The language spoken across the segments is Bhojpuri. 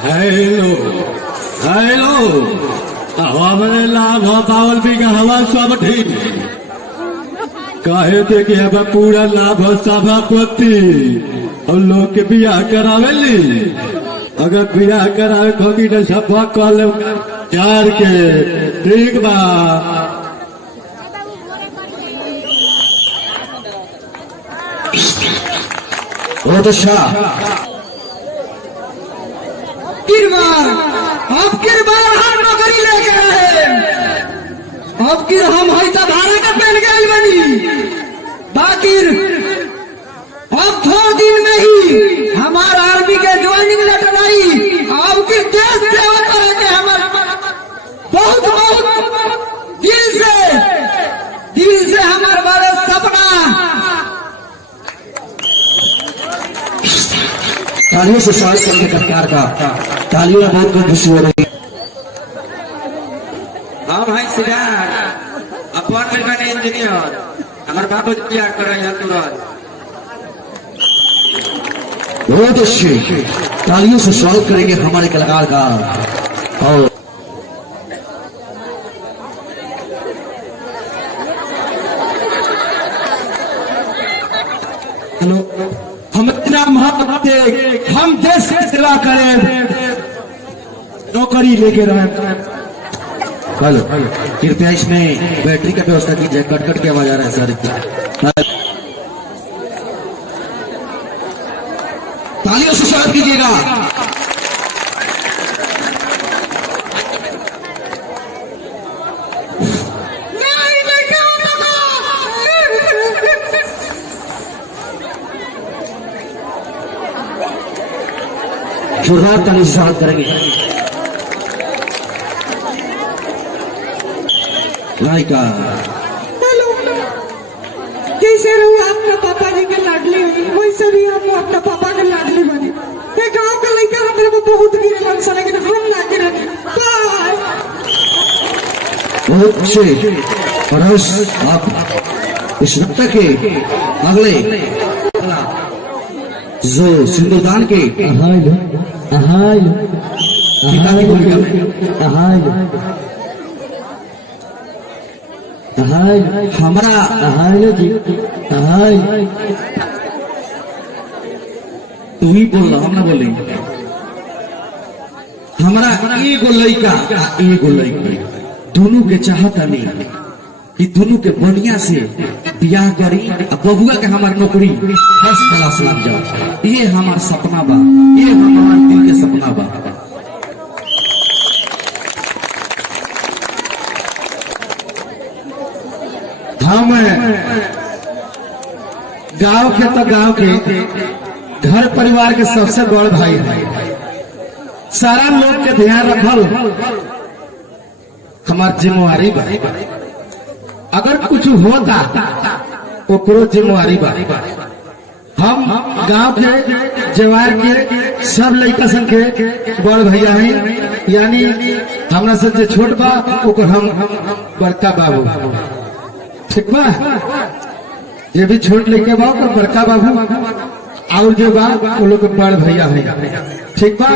हेलो हेलो हवा में लाभ पावल भी का हवा सब ठीक कहे थे कि अब पूरा लाभ सभापति और लोग के बियाह करावेली अगर बियाह करावे खोगी तो सफा कल यार के ठीक बा बहुत अच्छा किरबार हम नौकरी लेके रहे अब कि हम है भाड़ा का पहन गए बनी बाकी अब 2 दिन में ही हमारा आर्मी के ज्वाइनिंग लेटर आई अब कि देश सेवा करेंगे हमारा बहुत बहुत दिल से हमारे बड़े सपना तालियों से स्वागत करने सरकार का तालियों में बहुत खुशी हो रही है। हाँ भाई सिद्धार्थ अपन में इंजीनियर हमारे बाबू जी तैयार कर रहे हैं तुरंत बहुत अच्छे तालियों से स्वागत करेंगे हमारे कलाकार का। और हेलो हम इतना महत्व हम देश की सेवा करें नौकरी लेके रहे कल कृपया इसमें बैटरी का व्यवस्था कीजिए कट कट की आवाज आ रहा है सर तालियों से स्वागत कीजिएगा। जोरदार ताली से स्वागत करेंगे लाइका। हेलो कैसे रहूँ आपका पापा जी के लाडली हुई वैसे भी हम अपना पापा के लाडली बने ये गाँव का लड़का हमारे को बहुत गिरे मन सा लेकिन हम ना गिरे बाय बहुत अच्छे और आप इस सप्ताह के अगले जो सिंदूरदान के किताबी भूमिका में हमारा तू ही बोल रहा हम ना बोलेंगे हमारा एगो लड़का एगो लड़की दोनों के चाहता नहीं कि दोनों के बढ़िया से बियाह करी बबुआ के हमार नौकरी फर्स्ट क्लास लग जाओ ये हमार सपना बा ये हमार दिल के सपना बा। हम गांव के तो गांव के घर परिवार के सबसे बड़ भाई है सारा लोग के ध्यान रखल हमार जिम्मेवारी बा अगर कुछ होता ओकरो जिम्मेवारी बा। हम गांव के जवार के सब लड़का संग के बड़ भैया हैं यानी हमरा से जो छोट बा ओकर हम बड़का बाबू ठीक बा ये भी छोट लड़का बा ओकर बड़का बाबू और जो बा वो लोग बड़ भैया है ठीक बा।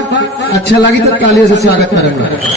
अच्छा लगी तो तालियों से स्वागत करेंगे।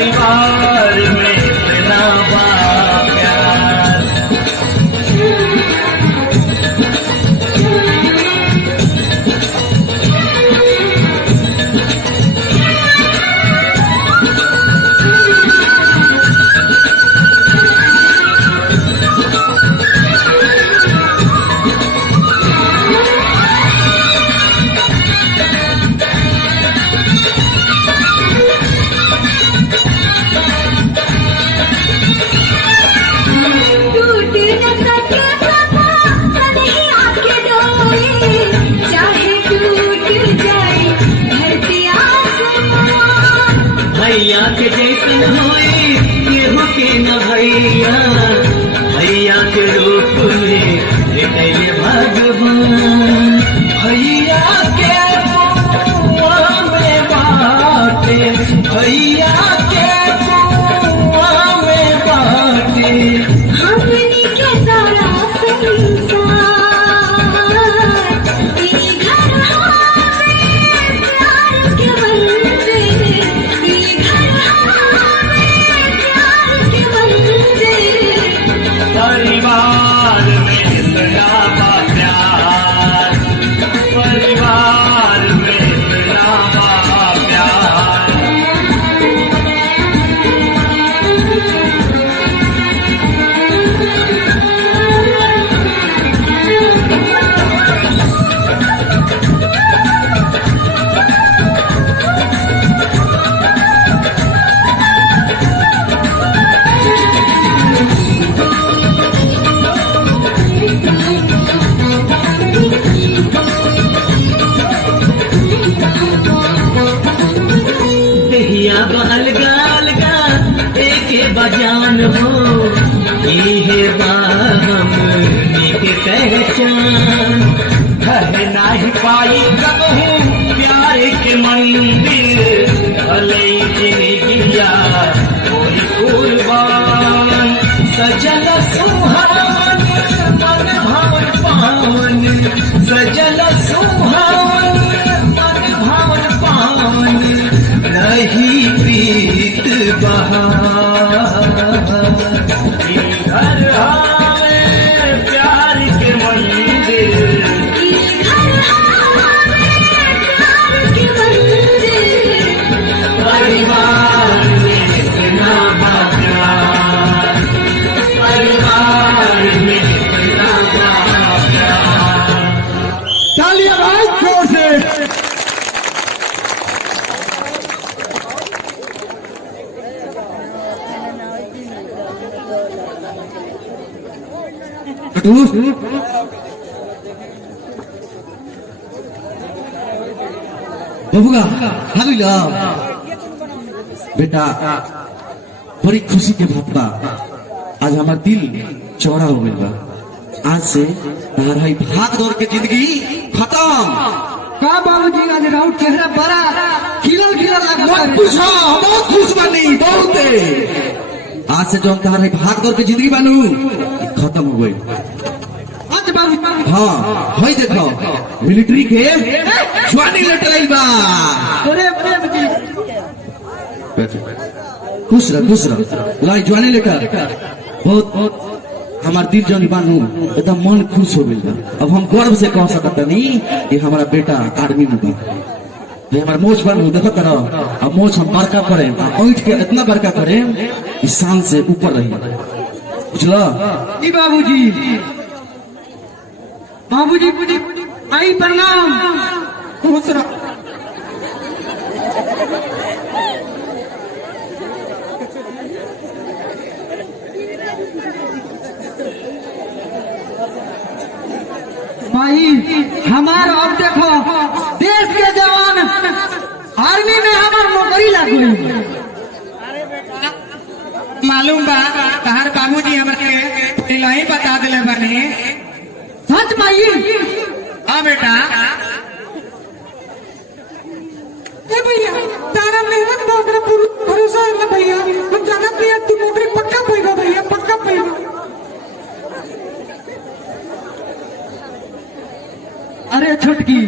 परिवार में इतना प्यार। टूट न सके सपना कन्हैया के डोरे, चाहे टूट जाए धरती आसमान। भैया के जैसन होए केहू के न भैया, भैया के रूप में भेटैले भगवान। भैया के कुआं में बाटे, भैया के कुआं में बाटे। हमनी के सारा संसार तेरे घर में प्यार के मंदिर, तेरे घर में प्यार के मंदिर। परिवार में इतना प्यार, परिवार में इतना प्यार। देहिया अलगा अलगा एके बजान हो, इहे बाम के पहचान। घर नाही पाई कबहू प्यार के मंदिर, भले जिंदगिया कोई कुर्बान। सजल सुहावन मन भावन पावन, सजल सुहावन मन भावन पावन। नहीं प्रीत बहार, घर में प्यार के मंदिर। तेरे घर में प्यार के मंदिर। परिवार में इतना प्यार, परिवार में इतना प्यार। तालियां भाई जोर से। बबुआ हागुला बेटा, बड़ी खुशी के बात बा। आज हमार दिल चौड़ा हो गइल बा। आज से तुम्हारा ही भाग दौड़ के जिंदगी खत्म। का बाबूजी आज राउत चेहरा बड़ा खिलल खिलल मत पूछो, बहुत खुश बनी बहुते। आज से जो तुम्हारा ही भाग दौड़ के जिंदगी बनू खत्म हो गई। आज बाबू हाँ भाई देखो मिलिट्री के ज्वाइनिंग लेटर आई बा। अरे बाबूजी खुश रह लाई ज्वाइनिंग लेटर। बहुत हमार दिल जौन बानू एकदम मन खुश हो गइल बा। अब हम गर्व से कह सकत नहीं कि हमारा बेटा आर्मी में बा। ये हमारा मोच बनू देखो करो। अब मोच हम बड़का करे, ऐठ के इतना बड़का करे इस शान से ऊपर रही, बुझला? जी बाबूजी बाबूजी आई प्रणाम। खुश रहो। भाई हमारा अब देखो देश के जवान आर्मी में हमार नौकरी लग गई। मालूम बा तहार बाबूजी हमके दिलही बता दिले बने। सच भाई? हाँ बेटा। ए भैया तारा मेहनत बहुत भरोसा है ना भैया। हम जाना भैया तू नौकरी पक्का पाएगा भैया, पक्का पाएगा। अरे छुटकी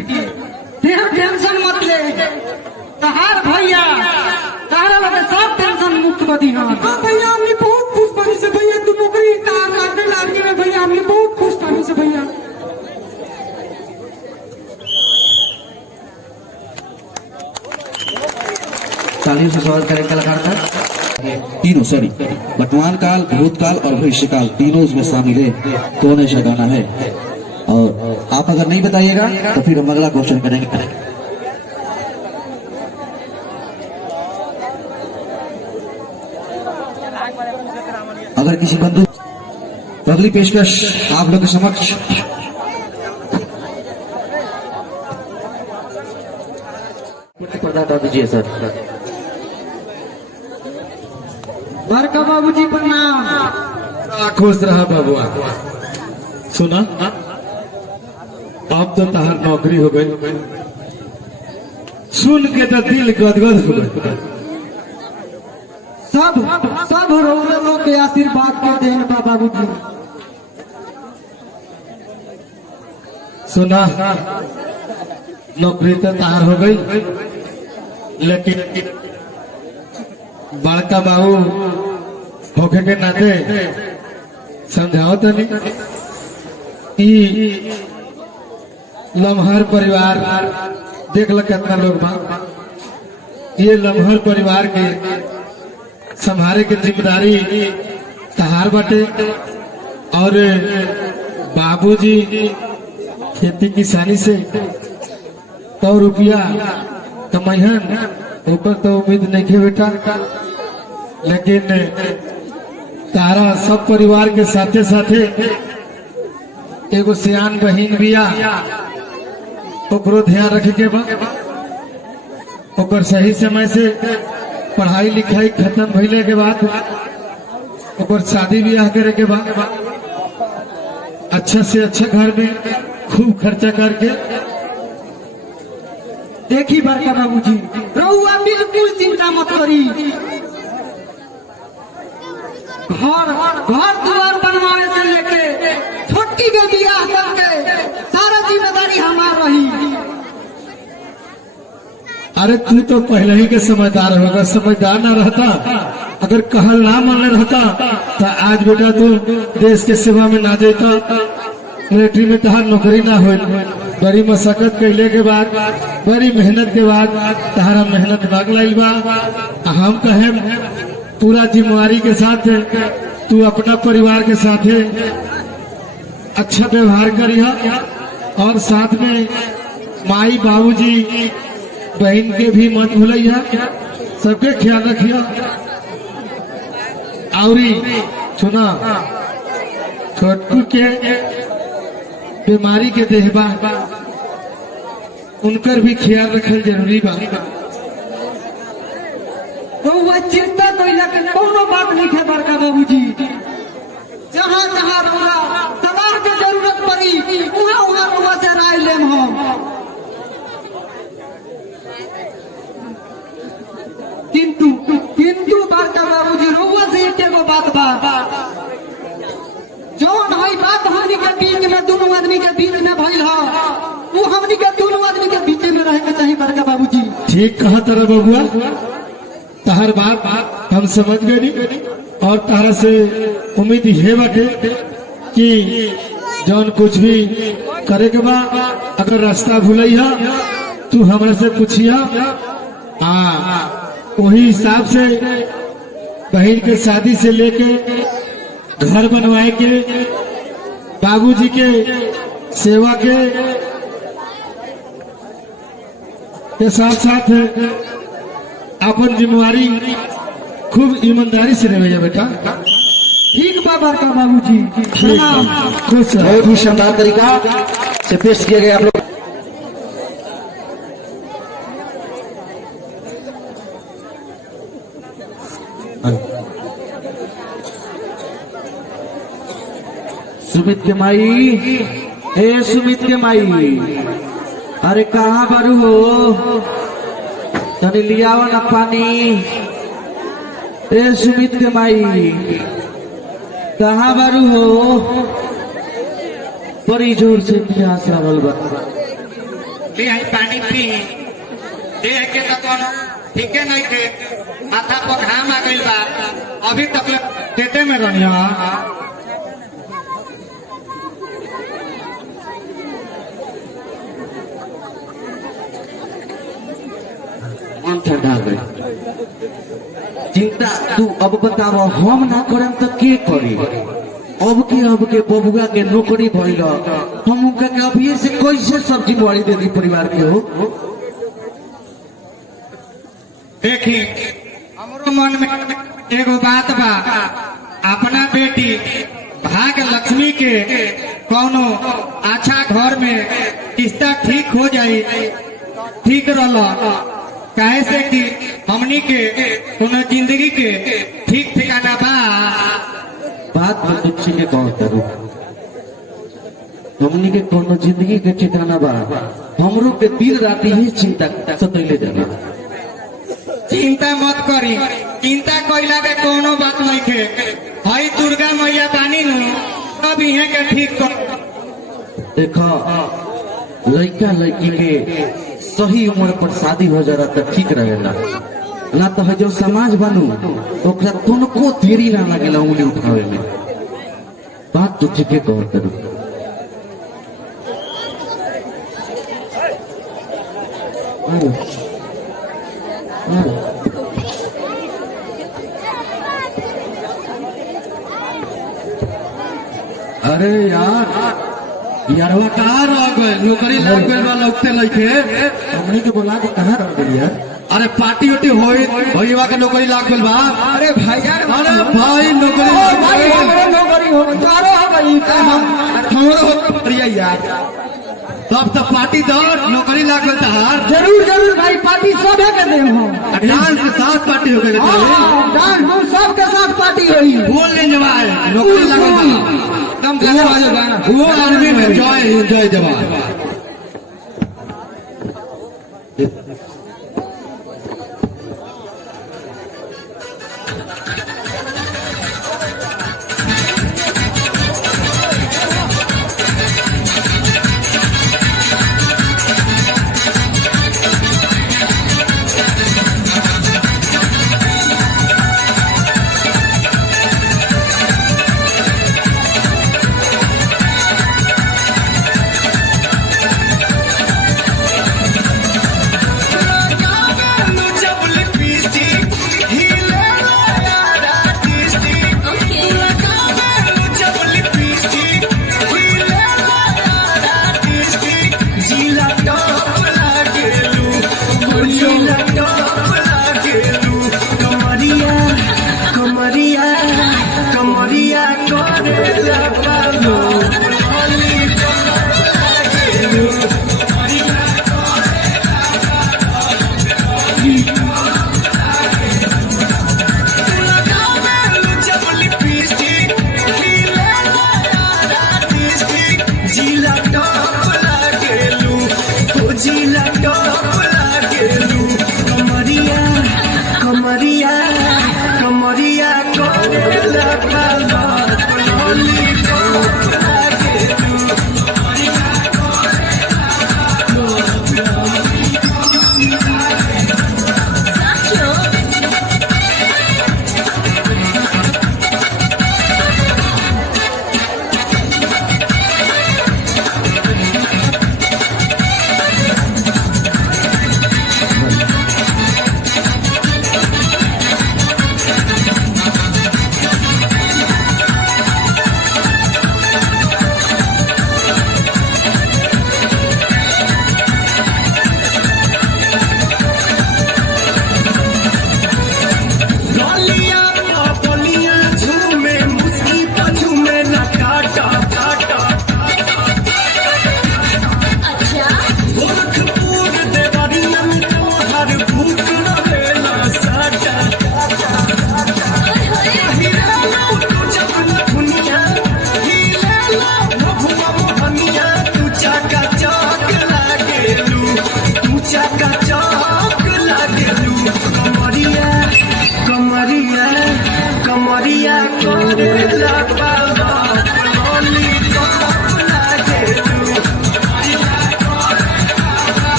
तेरा टेंशन मत ले, तहार भैया तारा लगे सब टेंशन स्वागत करें कलाकार का। तीनों सॉरी वर्तमान काल, भूतकाल और भविष्य काल तीनों उसमें शामिल है। कौन ऐसा गाना है? और आप अगर नहीं बताइएगा तो फिर हम अगला क्वेश्चन करेंगे। अगर किसी बंधु अगली पेशकश आप लोग के समक्ष पर्दा हटा दीजिए सर। बड़का बाबूजी प्रणाम। खुश रहा बाबुआ। सुना, अब तो तहार नौकरी हो गई। सुन के तो दिल गदगद हो गई। सब रउआ लोग के आशीर्वाद के देन बा बाबूजी। सुना, नौकरी तो तहार हो गई, लेकिन बड़का बाबू होके के नाते समझाओ तो नहीं कि लम्हर परिवार देख ल कितना लोग बा। ये लम्हर परिवार के संभाले के जिम्मेदारी तहार बाटे। और बाबूजी खेती किसानी से 100 रुपया कमाइहन, ऊपर तो उम्मीद नहीं है बेटा। लेकिन तारा सब परिवार के साथे साथे एगो सियान बहिन बिया, ओकरो ध्यान रखे के बा। ओकर सही समय से पढ़ाई लिखाई खत्म भइले के बाद ओकर शादी ब्याह करे के बाद अच्छा से अच्छा घर में खूब खर्चा करके। देखी बड़का बाबूजी, रउआ बिल्कुल चिंता मत करी। घर द्वार बनवाने से लेके छोटकी के बियाह करके सारा जिम्मेदारी हमार रही। अरे तू तो पहले ही के समझदार होगा। समझदार ना रहता, अगर कहल ना मन रहता तो आज बेटा तू देश के सेवा में ना जाता, मिलिट्री में तहार नौकरी ना हो। बड़ी मशक्कत कैले के बाद, बड़ी मेहनत के बाद तहारा मेहनत भाग लाइल बा। हम कहे पूरा जिम्मेवारी के साथ तू अपना परिवार के साथ अच्छा व्यवहार करिहा, और साथ में माई बाबूजी बहन के भी मत भूलिया, सबके ख्याल रखिया। औरी सुना, छोटू के बीमारी के देहबा, उनकर भी ख्याल रखल जरूरी बा। रउआ चिंता कइला के कोनो बात नहीं है बड़का बाबूजी। जहाँ जहाँ रउआ सलाह के जरूरत पड़ी वहाँ रउआ से राय लेम हम। किंतु बड़का बाबूजी रउआ से एगो बात बा, जौन है बात हमनी के बीच में दोनों आदमी के बीच में भइल ह, वो हमनी के दोनों आदमी के बीच में रहे के चाहिए बड़का बाबूजी। ठीक कहा तारा बबुआ, तहर बात हम समझ गए और तारा से उम्मीद है बाटे कि जौन कुछ भी करे के बा, अगर रास्ता भूलिया तू हमरा से पूछिया। वही हिसाब से बहन के शादी से लेके घर बनवाए बाबूजी के सेवा के साथ साथ अपन जिम्मेवारी खूब ईमानदारी से रहे बेटा। ठीक बा बड़का बाबूजी। प्रणाम। खुश रहो। बहुत ही शानदार तरीका से पेश किया गया आप लोग। सुमित के माई, ए सुमित के माई, अरे कहाँ बारू हो? तनी लियावा ना पानी। ए सुमित के माई, कहाँ बारू हो? बड़ी जोर से प्यास लागल बा। ले आई पानी पी। देह के तो कोनो ठीके नहीं के, माथा पर घाम आ गइल बा। अभी तक खेते में रहिया। मन ठंडा हो गई। चिंता तू अब बताव हम ना करम तो के करी। अब के बबुआ के नौकरी भइल हम उनका के अभी से कैसे सब्जी बुआरी दे दी परिवार के हो। देखी हमरो मन में एगो बात बा, अपना बेटी भाग लक्ष्मी के कोनो अच्छा घर में रिश्ता ठीक हो जाई ठीक रहल, काहे से कि हमनी के कोनो जिंदगी के ठीक ठिकाना बा। बात तो तुझसे के कहो करू हमनी के कोनो जिंदगी के ठिकाना बा, हमरो के दिन रात ही चिंता सतैले जाना। चिंता मत करी, चिंता कइला के कोनो बात नहीं के, हई दुर्गा मैया बानी नु सब इहे के ठीक कर। देखो लड़का लड़की के सही उम्र पर शादी हो जा तो ठीक रहेला, ना तो है जो समाज बनू ओकरा तुमको देरी ना लगेला उंगली उठावे में। बात तो ठीक है कहो करू। अरे यारवा कहाँ रह गए? नौकरी लग गए बा लगते लइके। हमनी के बोला के कहाँ रह गई यार? अरे पार्टी उटी होई भईवा के नौकरी लाग गइल बा। अरे भाईजान, अरे भाई नौकरी लाग भाई गइल। हमरो नौकरी हो गई, तारो हो गई, हमरो हो गई यार। तब तो पार्टी दो, नौकरी लाग गइल तहार। जरूर जरूर भाई, पार्टी सबे के देम हम। डांस के साथ पार्टी हो गई। डांस हम सबके साथ पार्टी होई। बोल ले जवान नौकरी लाग गइल बा। कम गाना बाजो गाना। वो आर्मी में जय जवान।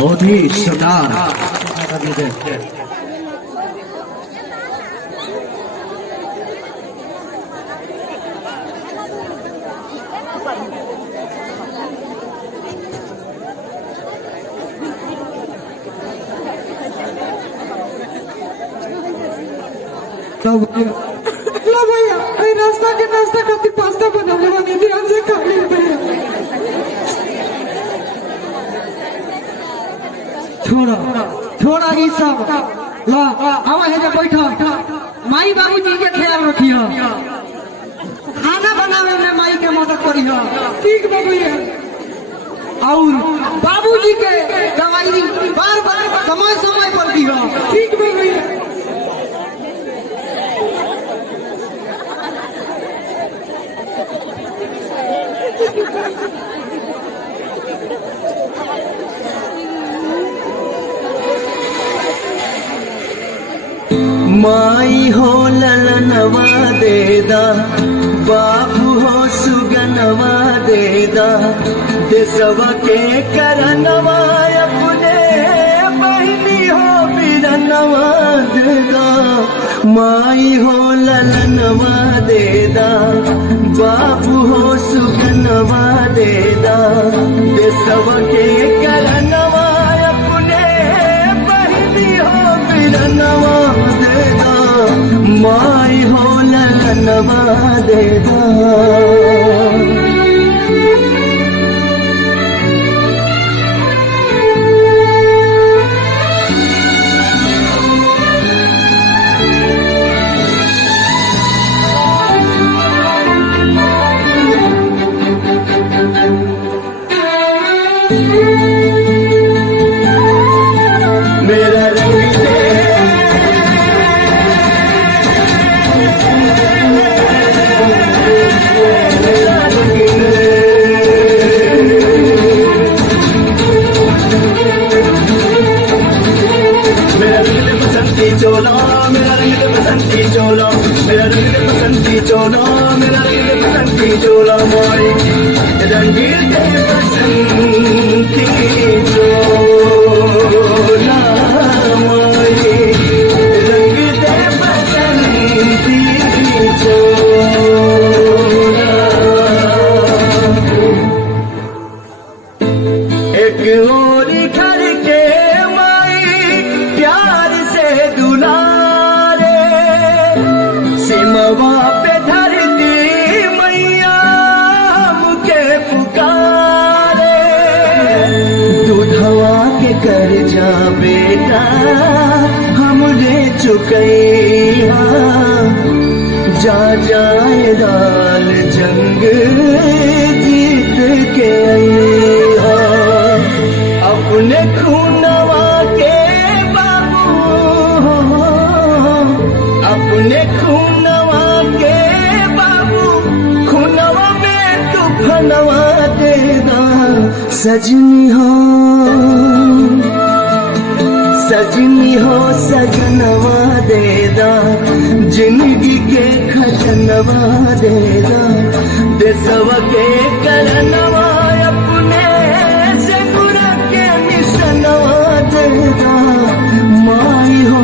बहुत ही शानदार। लो भैया ये नाश्ता के नाश्ता करती पास्ता बनाने वाली ध्यान से खा ले भैया। छोड़ा छोड़ा ई सब ला आवा है जब बैठो माई बाबूजी के ख्याल रखियो खाना बनावे में माई के मदद करियो ठीक बा भैया। और बाबूजी के दवाई बार बार समय समय पर दियो ठीक बा भैया। माई हो ललनवा देदा, बाबू हो सुगनवा देदा, देसवा के करनवा अपने बहनी हो बिरनवा देदा। माई हो ललनवा देदा, बाबू हो सुगनवा देदा, देसवा के करनवा अपने बहनी हो बिरनवा देदा। माई हो ललनवा देदा। मेरा रंग चोला, मेरा रंग बसंती चोला, मेरा रंग बसंती चोला, मेरा रंग बसंती चोला। माई रंगीन बसंती चोला, माई रंग बसंती चोला। एक और घर के प्यार से दुलारे, सिमवा पे धरती मैया मुझे पुकारे। दूधवा के कर जा बेटा हमरे चुकैया, जा जाए लाल जंग जीत के अइहा। अपने खूनवा के अपने खूनवा के बाबू, खूनवा में तू फनवा देदा। सजनी हो सजनी हो सजनवा देदा, जिंदगी के खजनवा देदा। देसवा के करनवा अपने से गुरा के निशनवा देदा। माई हो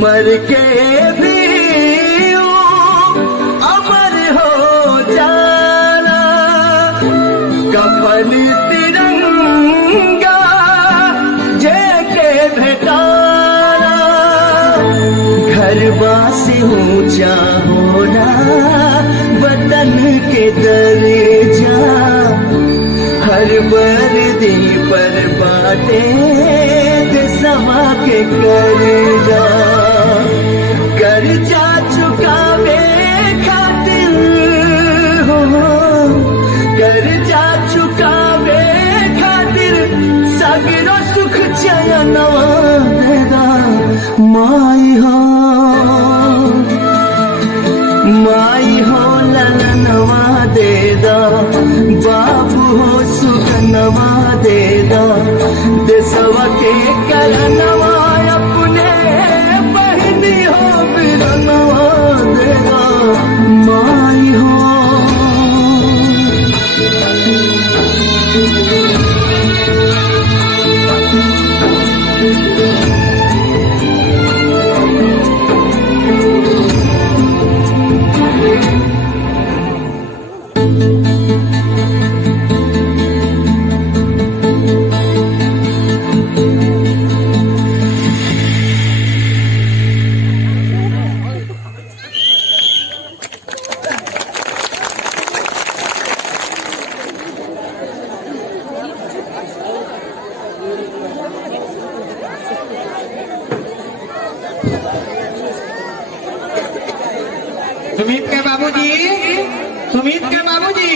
मर के भी अमर हो जाना, कफन तिरंगा जेके भेटाना। घर बासी ऊंचा होना वतन के दर्जा, हर वर्दी पर बाटे देसवा के कर्जा। कर्जा चुकावे खातिर हो, कर्जा चुकावे खातिर सगरो सुख चयनवा देदा। माई हो माई हो ललनवा देदा, बाबू हो सुगनवा देदा। सुमित के बाबूजी, सुमित के बाबूजी,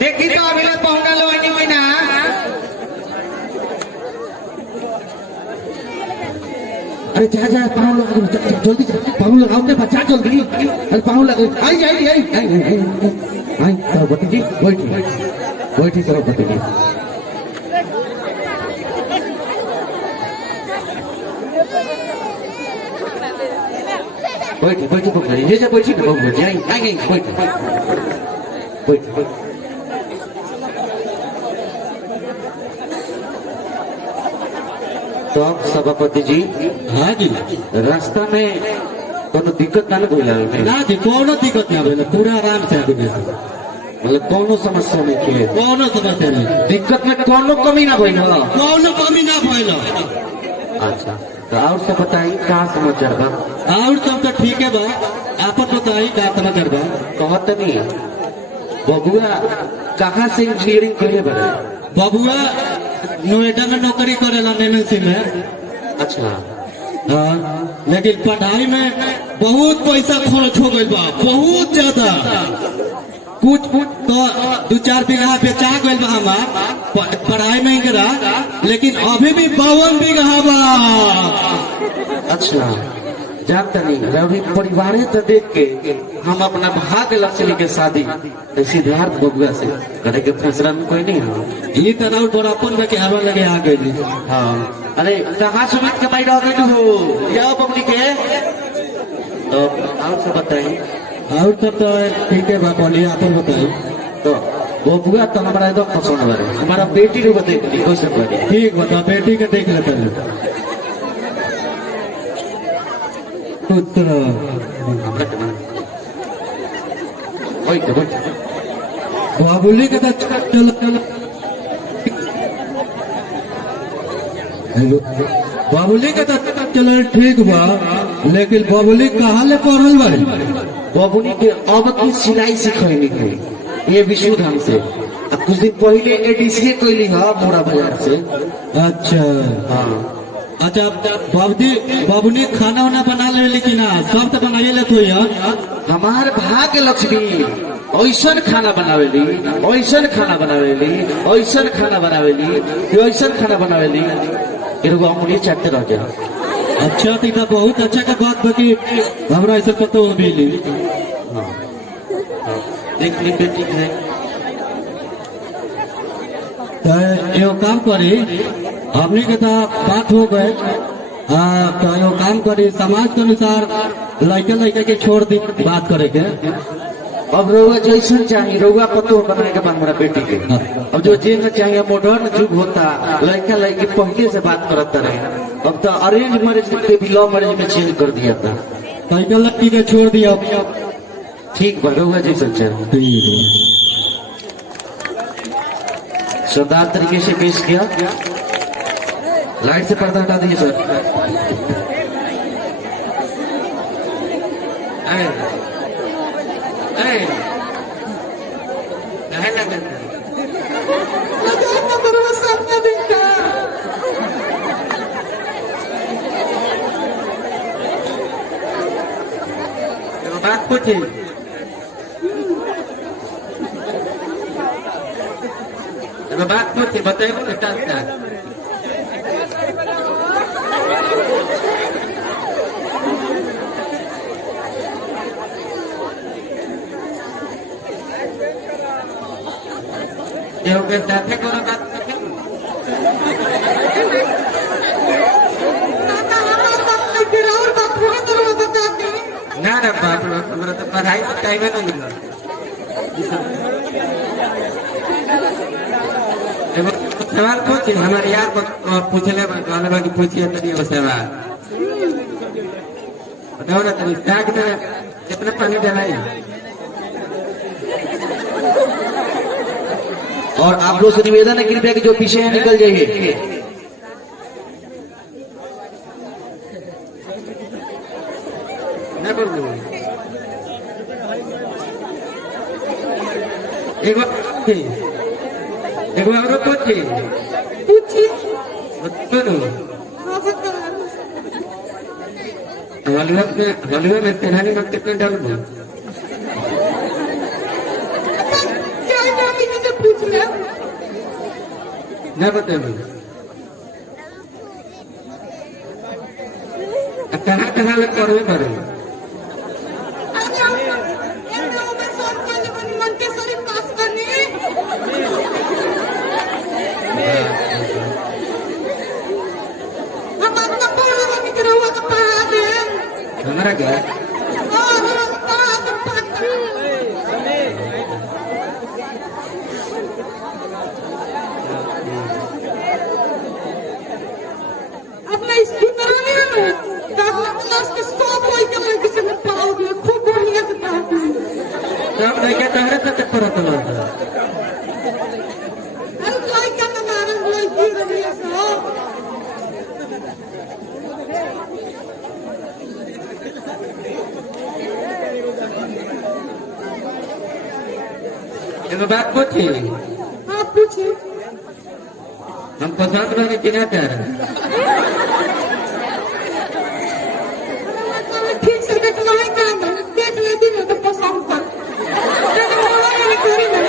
देखी तो अभी तक पहुंचा लो नहीं ना। अरे जा पाँव लगा जल्दी पाँव लगाओ के बच्चा जल्दी। अरे पाँव लगा आई सरस्वती जी बैठी सरस्वती जी। बैठी बबुआ ये जा बैठी ना बबुआ जी आई बैठी। तो अब सभापति जी, हाँ जी, रास्ता में कोनो दिक्कत ना भइला ना जी कोनो दिक्कत ना भइल, पूरा आराम से आगे मतलब कोनो समस्या नहीं थी, कोनो समस्या नहीं, दिक्कत में कोनो कमी ना भइल। कोनो कमी ना भइल। अच्छा तो और सब बताई का समाचार बा? और सब तो ठीक है बा, आपन बताई का समाचार बा? कहत नहीं बबुआ कहाँ से इंजीनियरिंग करे बड़े? बबुआ नोएडा में नौकरी करेला एमएनसी में। अच्छा हाँ, लेकिन पढ़ाई में बहुत पैसा खर्च हो गई बा, बहुत ज्यादा। कुछ तो 2-4 बीघा बेचा गई बा हमार पढ़ाई में करा, लेकिन अभी भी 52 बीघा बा। अच्छा जानता नहीं अभी परिवार तो देख के हम अपना भाग्य लक्ष्मी के शादी सिद्धार्थ बबुआ से करे के फैसला में कोई नहीं है। ये तरह बड़ापन में के हवा लगे आ गई। हाँ अरे कहाँ सुमित के भाई रह गए हो या पब्लिक है तो और सब बताइए। और सब तो ठीक है बा, बोलिए आपन बताइए। तो बबुआ तो हमारा एकदम पसंद है, हमारा बेटी को बताइए कैसे बने। ठीक बता, बेटी के देख लेते हैं। पुत्र बाबुली के तो चलो बाबुली के तो चलो ठीक बा, लेकिन बाबुली कहाँ ले पढ़ल बाड़ी? बबुनी के अब की सिलाई सिखैनी है ये विशुद्ध ढंग से। अब कुछ दिन पहले एडीसी कैली है मोरा बाजार से। अच्छा हाँ अच्छा, बाबुनी खाना वाना बना ले लेकिन सब तो बनाइए ले तो यार। हमार भाग्य लक्ष्मी ऐसन खाना बनावेली, ऐसन खाना बनावेली, ऐसन खाना बनावेली, ऐसन खाना बनावेली इनको अंगुली चाटते रह गया। अच्छा तो बहुत अच्छा का बात बा कि हमरा ऐसे पता हो मिली। देख ली बेटी है तो यो काम करी, हमने के तो बात हो गए। हाँ तो यो काम करी, समाज के अनुसार लड़के के छोड़ दी बात करे के। अब रउआ जैसन चाहिए रउआ पतो बनाए के बाद हमारा बेटी के। अब जो जेल में चाहिए मॉडर्न युग होता, लड़का लड़की पहले से बात करता रहे। अब तो अरेंज मैरिज के भी लव मैरिज में चेंज कर दिया था। लड़की के छोड़ दिया। ठीक बा रउआ जैसन चाहिए शानदार तरीके से पेश किया। लाइट से पर्दा हटा दीजिए सर। बात पूछे बात पूछे बताइए बेटा। साथे कोनो बात ना ना बाप हमरा तो पढ़ाई के टाइम नहीं मिला। सवाल पूछे हमारे यार पूछले कहले बाकी पूछिए तनी वो सवाल बताओ ना तनी दाग में कितना पानी डालाई। और आप लोग से निवेदन है कृपया कि जो पीछे है निकल जाइए। एक बार और पूछिए हलवे में तेनाली में कितने डाल दो? क्या नाम इनसे पूछ ले नहीं बताइए। कहाँ कहाँ लग करवे करे? अरे हम में सोच के जब मन के सारी पास करनी हम अपना बोलने में निकला हुआ तो पढ़ा दे हमारा क्या? और पढ़ा दे अपना स्कूल कराने है अपना क्लास के सब कोई के लड़के से पढ़ाओगे खूब बढ़िया से पढ़ाओगे सब नहीं क्या तहरे तक पढ़त लो? अरे लड़का तो मारे लड़की रही है सब एगो बात पूछी, आप पूछिए हम पसंद रहे कि ना कर? ठीक से देखना है काम देख लेती ना तो पसंद कर लेकिन बोला नहीं करी ना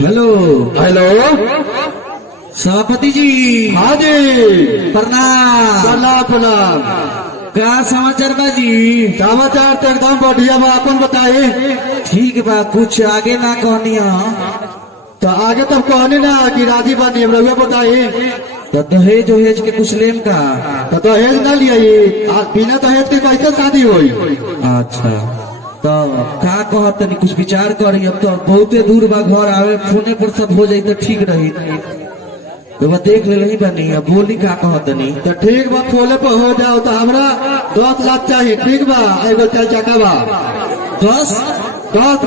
हेलो हेलो। सभापति जी। हाँ जी। प्रणाम। प्रणाम प्रणाम। क्या समाचार बा जी? समाचार तो एकदम बढ़िया बा, अपन बताइए। ठीक बा, कुछ आगे ना कहनी है तो आगे तब कहने ना कि राजी बानी हम रहुआ बताइए। तो दहेज वहेज के कुछ लेम का? तो दहेज ना लिया आज बिना दहेज के कैसे शादी हुई? अच्छा तो का कहत तनी कुछ विचार करी। अब तो बहुते दूर बा, घर आवे फोने पर सब हो जाई तो ठीक रही। तो बा देख ले रही बनी, अब बोली का कहत तनी। तो ठीक बा, फोले पर हो जाओ तो हमरा 10 लाख चाहिए। ठीक बा, एगो 4 चक्का बा। 10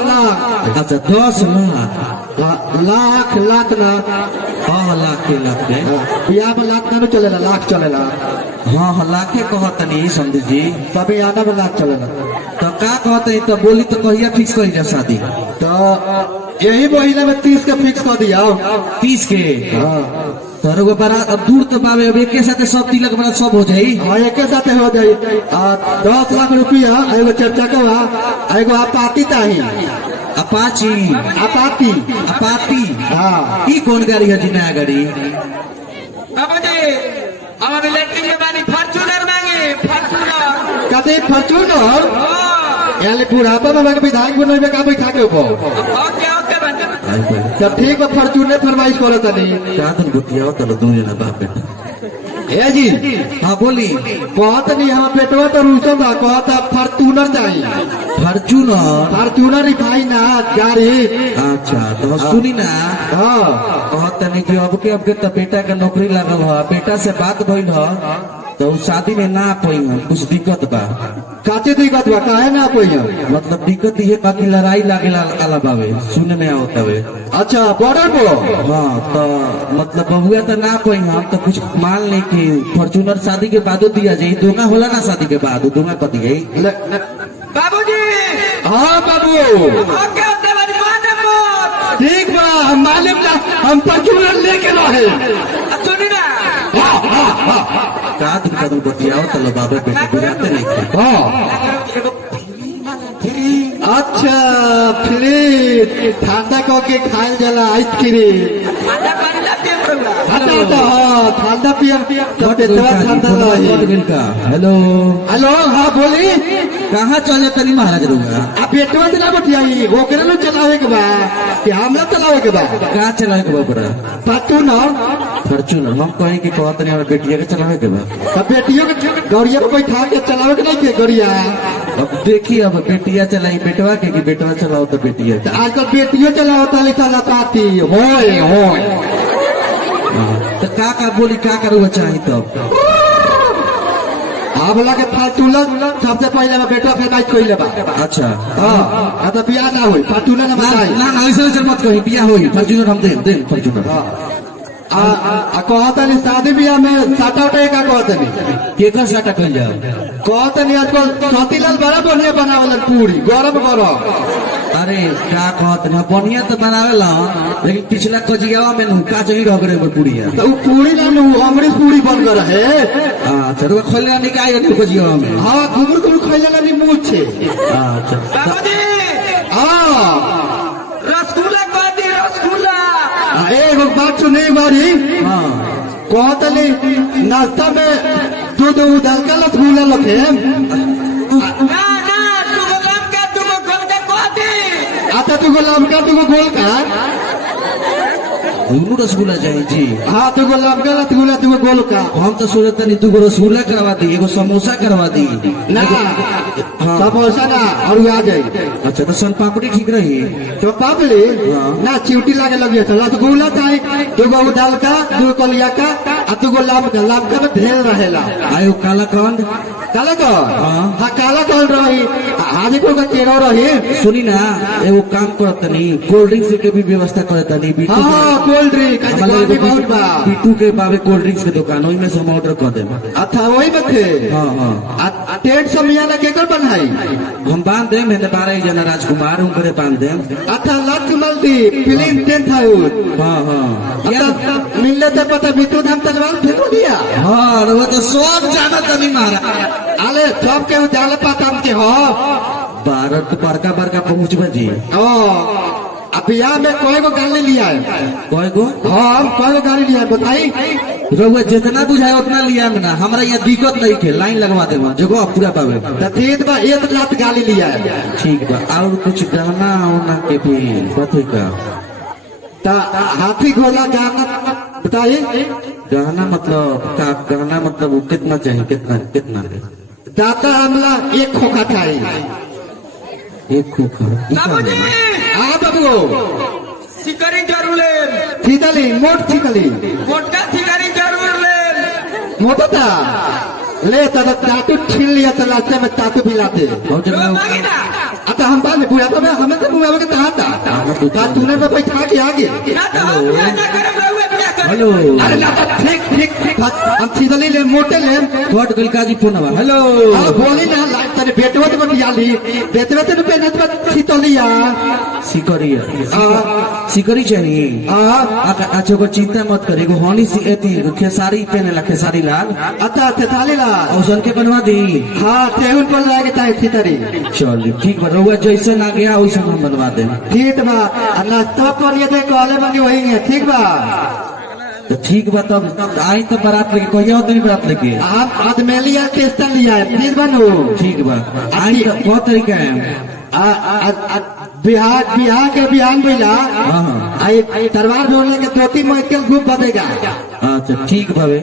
लाख। अच्छा 10 लाख। लाख लाख ना। हाँ लाख के लाख के। बिया में लाख ना चलेला, लाख चलेला। हाँ लाखे कहत तनी समझी जी। तभी आना में लाख चलेला। तो का कहते तो बोली तो कहिया फिक्स करी जा शादी? तो यही महीने में 30 के फिक्स कर दिया। 30 के? हाँ तो बारात अब दूर तो पावे, अब एक साथ सब तिलक बारात सब हो जाई। हाँ एक साथ हो जाये। 10 लाख रुपया एगो 4 चक्का बा, एगो अपाती ताही। अपाची? अपाती। अपाती? हाँ। ई कौन गाड़ी है जी? नया गाड़ी? बाबा जी हमारे इलेक्ट्रिक में बानी फॉर्च्यूनर मांगे फॉर्च्यूनर। कते फॉर्च्यूनर? यानी बुढ़ापा में विधायक बनने में का बैठा के ऊपर। ओके ओके बन तब ठीक है, फॉर्च्यूनर फरमाइश करो तनी। क्या तुम गुटिया तो दो जना बाप बेटा। ए जी। हाँ बोली। कहत नहीं हम पेटवा तो रूसल बा, कहत फॉर्च्यूनर चाहिए। फॉर्च्यूनर? फॉर्च्यूनर रिफाइन गाड़ी। अच्छा तो सुनी ना। हाँ कहत तनी कि अब के तो बेटा के नौकरी लागल है, बेटा से बात भइल है तो उ शादी में ना पई है, कुछ दिक्कत बा। काचे दिक्कत बा? काहे ना कोई? मतलब दिक्कत ये बाकी लड़ाई लागेला अला बावे, सुने में आवत हवे। अच्छा बॉर्डर पर? हाँ तो मतलब बहुआ तो ना कोई, हम तो कुछ मान ले कि फॉर्च्यूनर शादी के बादो दिया जाये। दोंगा होला ना शादी के बाद, दोंगा कर दिए। बाबूजी। हाँ बाबू। ओके ओके बानी मान ठीक बा, हम मालूम ना, हम फॉर्च्यूनर लेके रहे। सुनी ना का दिक्कत बतियाओ तो बाबे बेटे बुझाते नहीं थे। हाँ अच्छा फ्री ठंडा कह के खायल जाला आइसक्रीम। ठंडा पियम ठंडा रही। Hello hello. हाँ बोली। कहाँ चले तनी महाराज रुआ? अब बेटवा चला बटियाई ओकरे लो चलावे के बा कि हमरा चलावे के बा? का चलावे के बा पूरा? फॉर्च्यूनर हम कहीं कि कहत नहीं हमारे बेटिया के चलावे के बा। अब बेटियों के गड़िया पे बैठा के चलावे के नहीं के गड़िया? अब देखिए अब बेटिया चलाई बेटवा के कि बेटवा चलाओ तो बेटिया आजकल बेटियों चलाओ तो लिखा लगाती होय होय। तो का बोली का करूँ चाही तो आप लगे फातुला सबसे पहले में बेटा फेकाई कोई लेबा। अच्छा हाँ तो बियाह ना हुई फातुला ना ना बताई। ना ऐसे मत कही बिया होई फॉर्च्यूनर हम दे फॉर्च्यूनर कहतनी शादी ब्याह में साटा उठे का कहतनी केकर साटा कल जाओ कहतनी आजकल सतीलाल बड़ा बढ़िया बनावल पूरी गरम गरम। अरे का कहत ना बढ़िया तो बनावेला लेकिन पिछला कजियावा में नुका जही रह गरे पुड़िया तो वो पूरी ना नु अमृत पूरी बन कर रहे। अच्छा तो खोलना निकाय नु कजियावा में हाँ घुमर घुमर खैला ना नी मुंह छे। अच्छा हाँ रसगुल्ला कह दी रसगुल्ला। एगो बात सुने बारी हां कहतनी नाश्ता में दूध उदल का रसगुल्ला लखे ना ना तुम लम के तुम गोल के कह दी। आता तुगो लमका तुगो गोल का। दोनों रसगुल्ला चाहिए जी। हाँ तुगो लमका रसगुल्ला तुगो गोल का। हम तो सोचत नहीं तू रसगुल्ला करवा दी एगो समोसा करवा दी ना हाँ। समोसा ना और आ जाए। अच्छा तो सन पापड़ी ठीक रही तो पापड़ी हाँ। ना चिवटी लागे लगी रसगुल्ला चाहिए तुगो उदल का तुगो कलिया का आ तुगो लमका में ढेर रहेला। आयो काला कंद काला कौन हाँ। हाँ काला कौन रही हाजीपुर का केरो रही। सुनी ना एगो काम करतनी कोल्ड ड्रिंक्स के भी व्यवस्था करतनी बीटू हाँ कोल्ड ड्रिंक हमारे बहुत बा। बीटू के बाबे कोल्ड ड्रिंक्स के दुकान वही में से हम ऑर्डर कर देम अच्छा वही में थे। हाँ हाँ टेंट सब मियाँ केकर बनाई। हम बांध देम है 12 जना राजकुमार उनके बांध देम अच्छा लत मल्टी फिल्म टेंट हाउस। हाँ हाँ अच्छा मिलने से पता बिट्टू धाम तलवार फेंको दिया। हाँ वो तो सब जाना तनी मारा अरे सब के उजाले पाता के हो भारत बड़का बड़का पहुँच बजी ओ अब यहाँ में कोई को गाड़ी लिया है। कोई को हम कोई को गाड़ी लिया है बताई। रउआ जितना बुझाए उतना लिया में ना हमरा यहाँ दिक्कत नहीं थे लाइन लगवा दे जगह पूरा पावे तो ठीक बा एक लाख गाड़ी लिया है। ठीक बा और कुछ गहना होना के भी कथी का तो हाथी घोड़ा गाना बताई। गहना मतलब का गहना मतलब वो कितना चाहिए कितना कितना दाता हमला एक खोखा खाई। एक खोखा बाबूजी हाँ बाबू सिकरी जरूर ले। थीतली मोट थीतली मोटका सिकरी जरूर ले। मोटा ले तो टाटू छीन लिया तो लास्ट में टाटू भी लाते। और जब मैं मांगी ना अच्छा हम बात बुढ़ा तो मैं हमें तो मुँह के तहा था तूने में बैठा के आगे। ना तो हम बियाह ना करब रहुए बियाह कर। हेलो अरे ना तो ठीक ठीक ठीक हम थीतली ले मोटे ले कोट गलकाजी फोनवा हेलो बोली ना लाइट तेरे बेटवा तो बतियाली बेटवा तो पे नत थीतलिया सिकरी चाहिए अच्छा को चिंता मत करी एगो हनी सी एती खेसारी पहने खेसारी लाल अच्छा थेथाली ला औसन के बनवा दी हाँ टेबल पर लागे ताई थीतरी। चल ठीक बा रउआ जैसे ना गया वैसे हम बनवा दे ठीक बा नाश्ता पर ये कॉले बनी वही है ठीक बा। तो ठीक बा तब आई तो बारात लेके कहिया होते बारात लेके आप आदमेलिया टेस्टा लिया है प्लीज बनू। ठीक बा आई तो बहुत तरीका है बिहार के बिहान बोला हाँ आई दरबार बोलने के 2-3 महीने के ग्रुप बनेगा। अच्छा ठीक भावे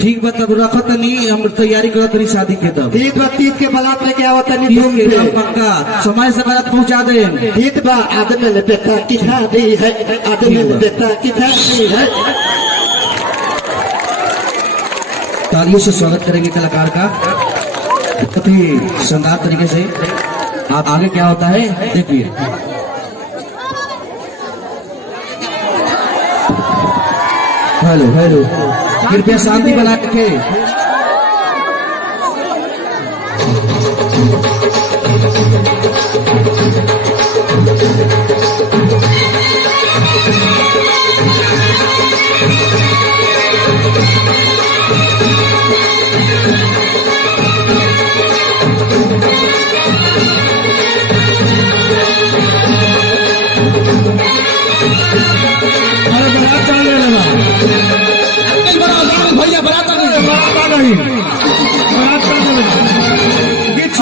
ठीक बा तब रखत नहीं हम तैयारी करत रही शादी के तब ठीक बा 30 के बारात लेके आवत नहीं ठीक धूम है पे। हम पक्का समय से बारात पहुंचा दे ठीक बा आदमी ने बेटा की शादी है आदमी ने बेटा की शादी है। तालियों से स्वागत करेंगे कलाकार का बहुत ही शानदार तरीके से। आप आगे क्या होता है देखिए हेलो हेलो कृपया शांति बना के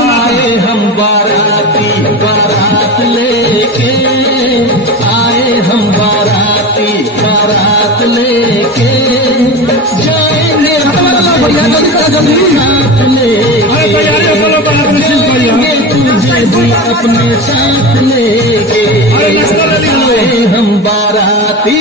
आए हम बाराती बारात लेके आए हम बाराती बारात लेके जाएंगे साथ लेके तुझे भी अपने साथ लेके आए हम बाराती।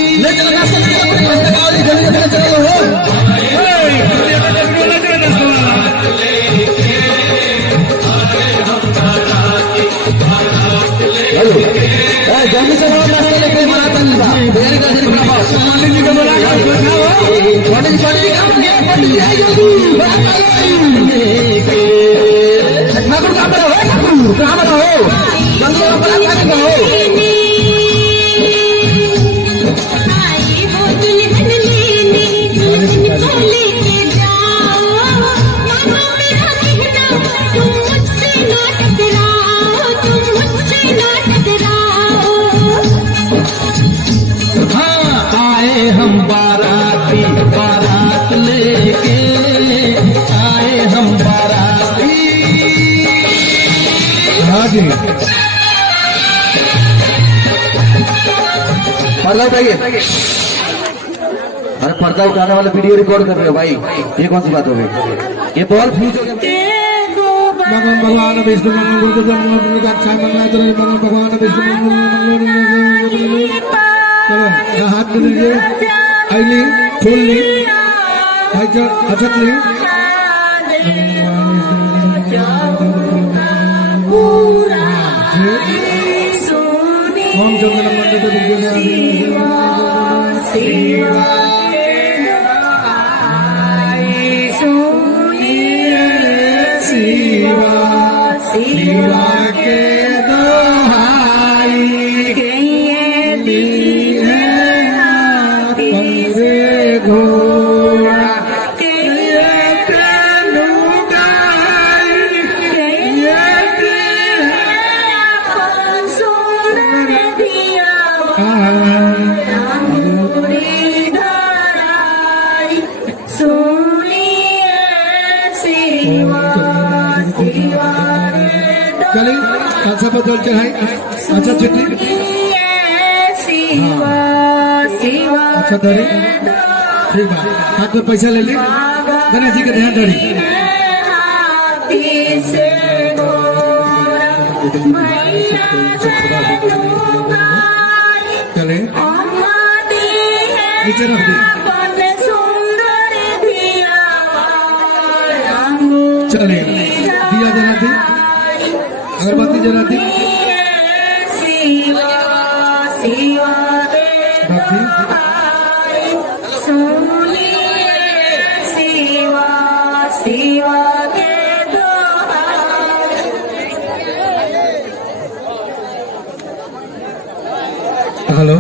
आई वो दुल्हन लेने दुल्हन को लेके जाओ। मानो मेरा कहना तुम मुझसे ना टकराओ, तुम मुझसे ना टकराओ। हाँ आए हम बाराती, बारात लेके आए हम बाराती। हाँ जी पर्दा उठाइए। अरे पर्दा उठाने वाला वीडियो रिकॉर्ड कर रहे हो भाई, ये कौन सी बात हो गई? ये बॉल फ्यूज हो गया। मंगल भगवान विष्णु मंगल गुरुदेव मंगल अच्छा मंगल मंगल भगवान विष्णु चलो हाथ में लीजिए, आईली फूल ली, अक्षत ली। ओम जंगल शिवा के दोहाई पंद्रे घोड़ा चलिए अच्छा बदल चढ़ाई। अच्छा चिट्ठी अच्छा धरी, ठीक है। हाथ में पैसा ले ली, गणेश जी के ध्यान धरी। चले नीचे रख दी। चले दिया जला दी, अगरबत्ती जला दी, हेलो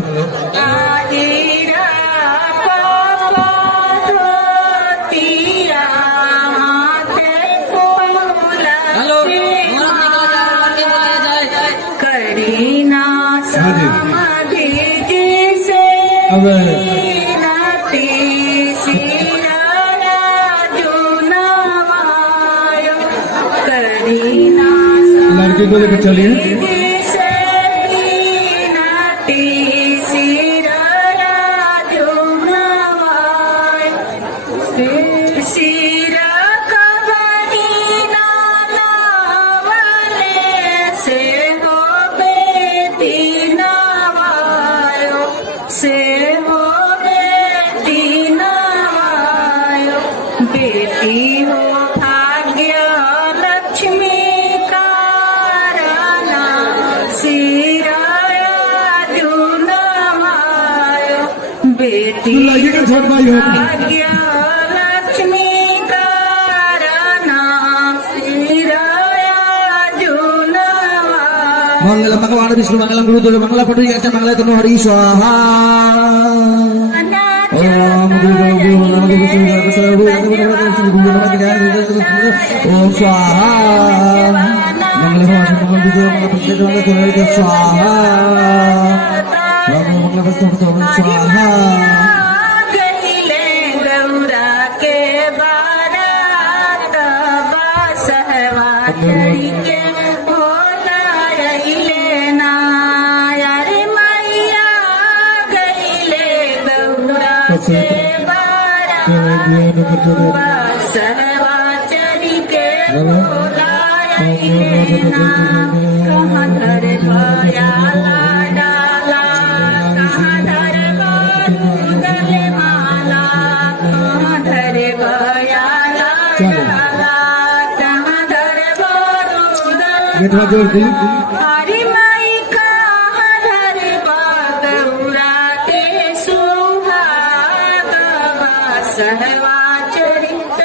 अब लड़की को लेकर चलिए। बेटी हो भाग्य लक्ष्मी का राना सिराया जुनवायो। बेटी लड़की का छोट भाई हो भाग्य लक्ष्मी का राना सिराया जुनवायो। मंगल भगवान विष्णु मंगलम गुरुदेव मंगल पटरी मंगल तनु हरि स्वाहा। ओम स्वाहा मंगल भगवान मंगल विष्णु मंगल पटरी मंगल तनु हरि स्वाहा। मंगल भगवान स्वाहा। कहिले गौरा के बारात बासहवा चढ़ी के भोला रहिले ना। यारे मैया गहिले गौरा के बारात बासहवा चढ़ी के भोला रहिले ना। गेटवा जोड़ दी। हरि माई का हर बागौरा के सुहाग सहवा चरित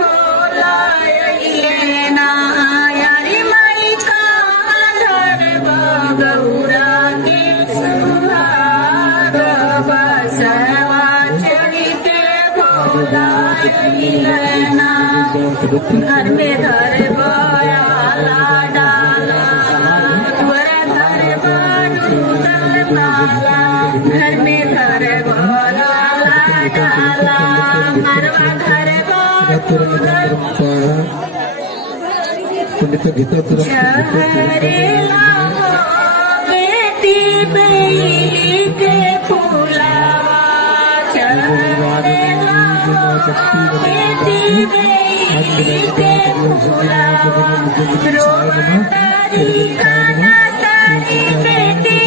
भोलाइए ना। हरि माई का हर बागौरा के सुहाग सहवा चरित भोलाइए ना। घर में घर बयाला डाला घर बारूदल माला। घर में घर बयाला डाला मरवा घर बारूदल चहरेला बेटी बेली के फूलावा। चहरेला बेटी बेली के फूलावा। रोवतारी काना तारी बेटी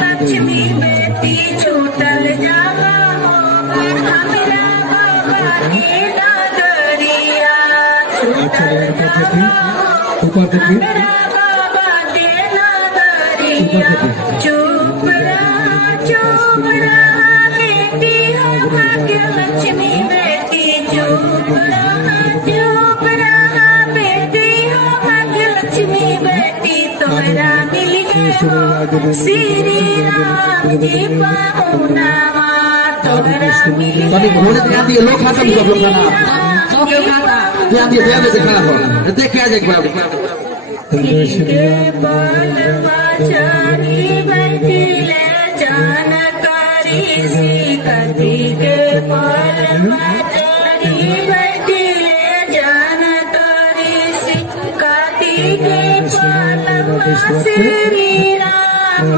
लक्ष्मी बेटी छूटल जावा हो। हमरा बाबा के डागरिया छूटल जावा हो। हमरा बाबा के डागरिया चुप रहा बेटी हो भाग्य लक्ष्मी बेटी चुप रहा बेटी हो भाग्य लक्ष्मी बेटी। तोरा मिल गए हो श्री राम जी पाहुनावा। तोरा मिल कभी घोड़े ध्यान दिए लोग खाता भी सब लोग खाना ओके खाता ध्यान दिए खाना हो देख के आ जाए बलवाचारी बैठिले जानकारी सीखती के बलवाचारी बैठिले जानकारी सीखती के बलवा। श्री राम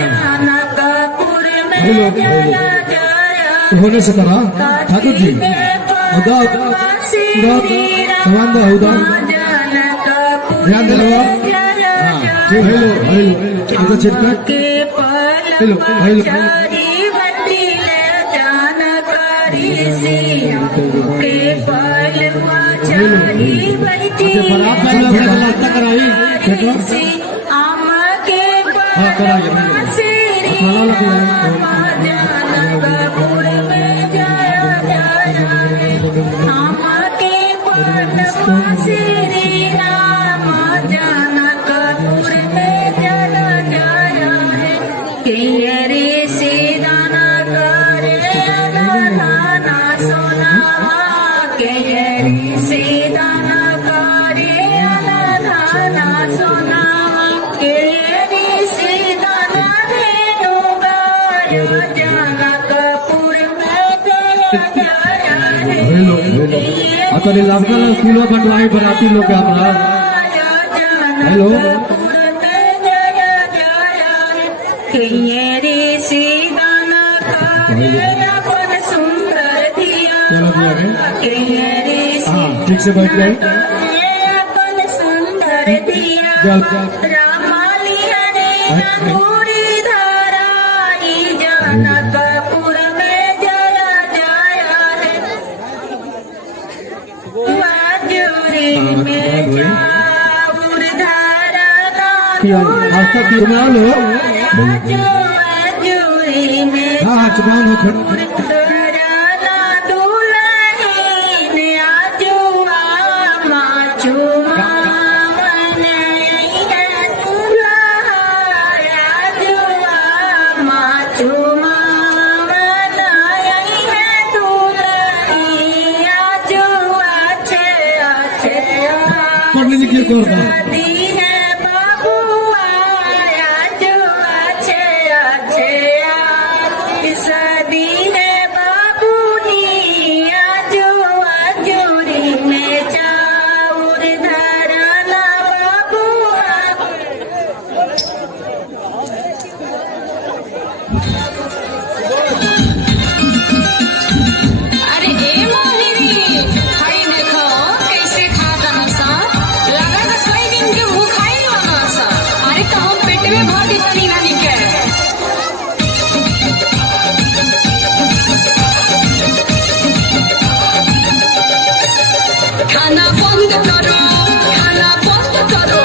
जानकपुर में जया जया होने से करा ठाकुर जी सामान दो ध्यान दे लो। हेलो हेलो छिटका हेलो हेलो जानकारी के बलवाचारी बैठी आम के जानकपुर में जया जया आम के बलवा। श्री राम जानकपुर में जया जया है। रे सीदाना करे दाना सोना के रे सीदाना करे दाना सोना के रे सीदाना रेणु गाया जानकपुर में जया जया है। अतरी लाभका किलो बनवाई बनाती लोग हमरा हेलो रे सीदाना अपन सुंदर दिया रे ठीक से बैठ गए अपन सुंदर दिया रामाली हरे पूरी धारा जानकपुर में जया जया है। बाजुरी में चाउर धारा बाजुरी में हाँ चुनाव हो राना दुल्हन आजुआ माचुमा मनैया दुल्हा आजुआ माचुमा मनैया दुल्हन आजुआ छे छे पढ़ने लिखने को शादी है बाबुआ आजुआ छे छे शादी है बाबूनी आजुआ जोरी में चाउर धराना बाबुआ। अरे ए मोहिनी हाय देखो कैसे खाता नसा लगा था कई दिन के भूखाई वाला सा। अरे कहूँ पेट में भर दी तनी नानी के खाना बंद करो खाना बंद करो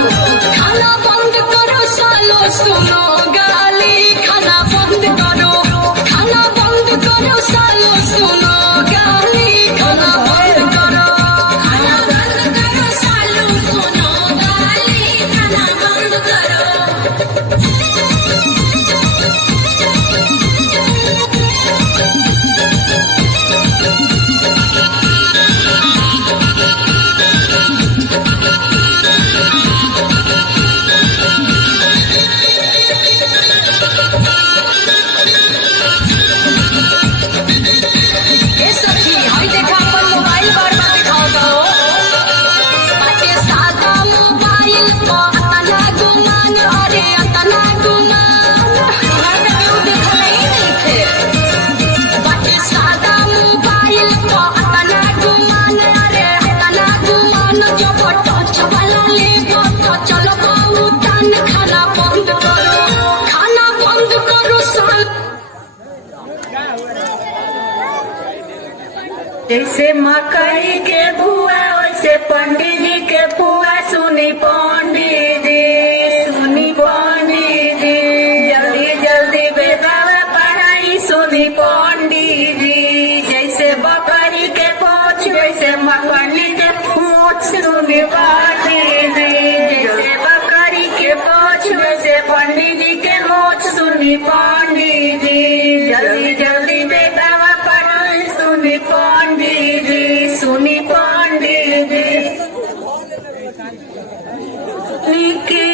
जैसे मकई के बुआ वैसे पंडित जी के बुआ सुनी पंडित जी सुनी पंडित जी जल्दी जल्दी बेदावा पढ़ाई सुनी पंडित जी जैसे बकरी के पोछ वैसे मकड़ी के पूछ सुनी पंडित जी जैसे बकरी के पोछ वैसे पंडित जी के मोछ सुनी पंडित जी जल्दी जल्दी बेदावा पढ़ाई सुनी पंडित जी सुनी पंडित जी निकी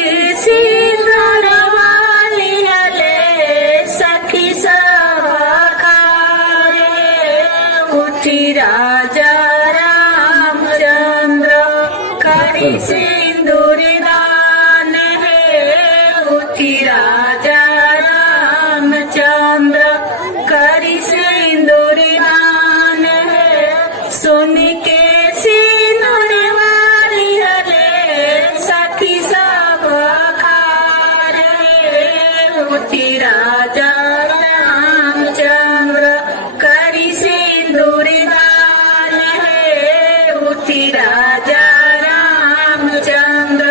सिंदूर वाली हले सखी सब खारे उठी राजा रामचंद्र करी सिंदूर दान है उठी राजा रामचंद्र करी सिंदूर दान है सुन के सिंदूर वाली हले सखी सब खारे उठी राजा रामचंद्र करी सिंदूर दान है उठी राजा रामचंद्र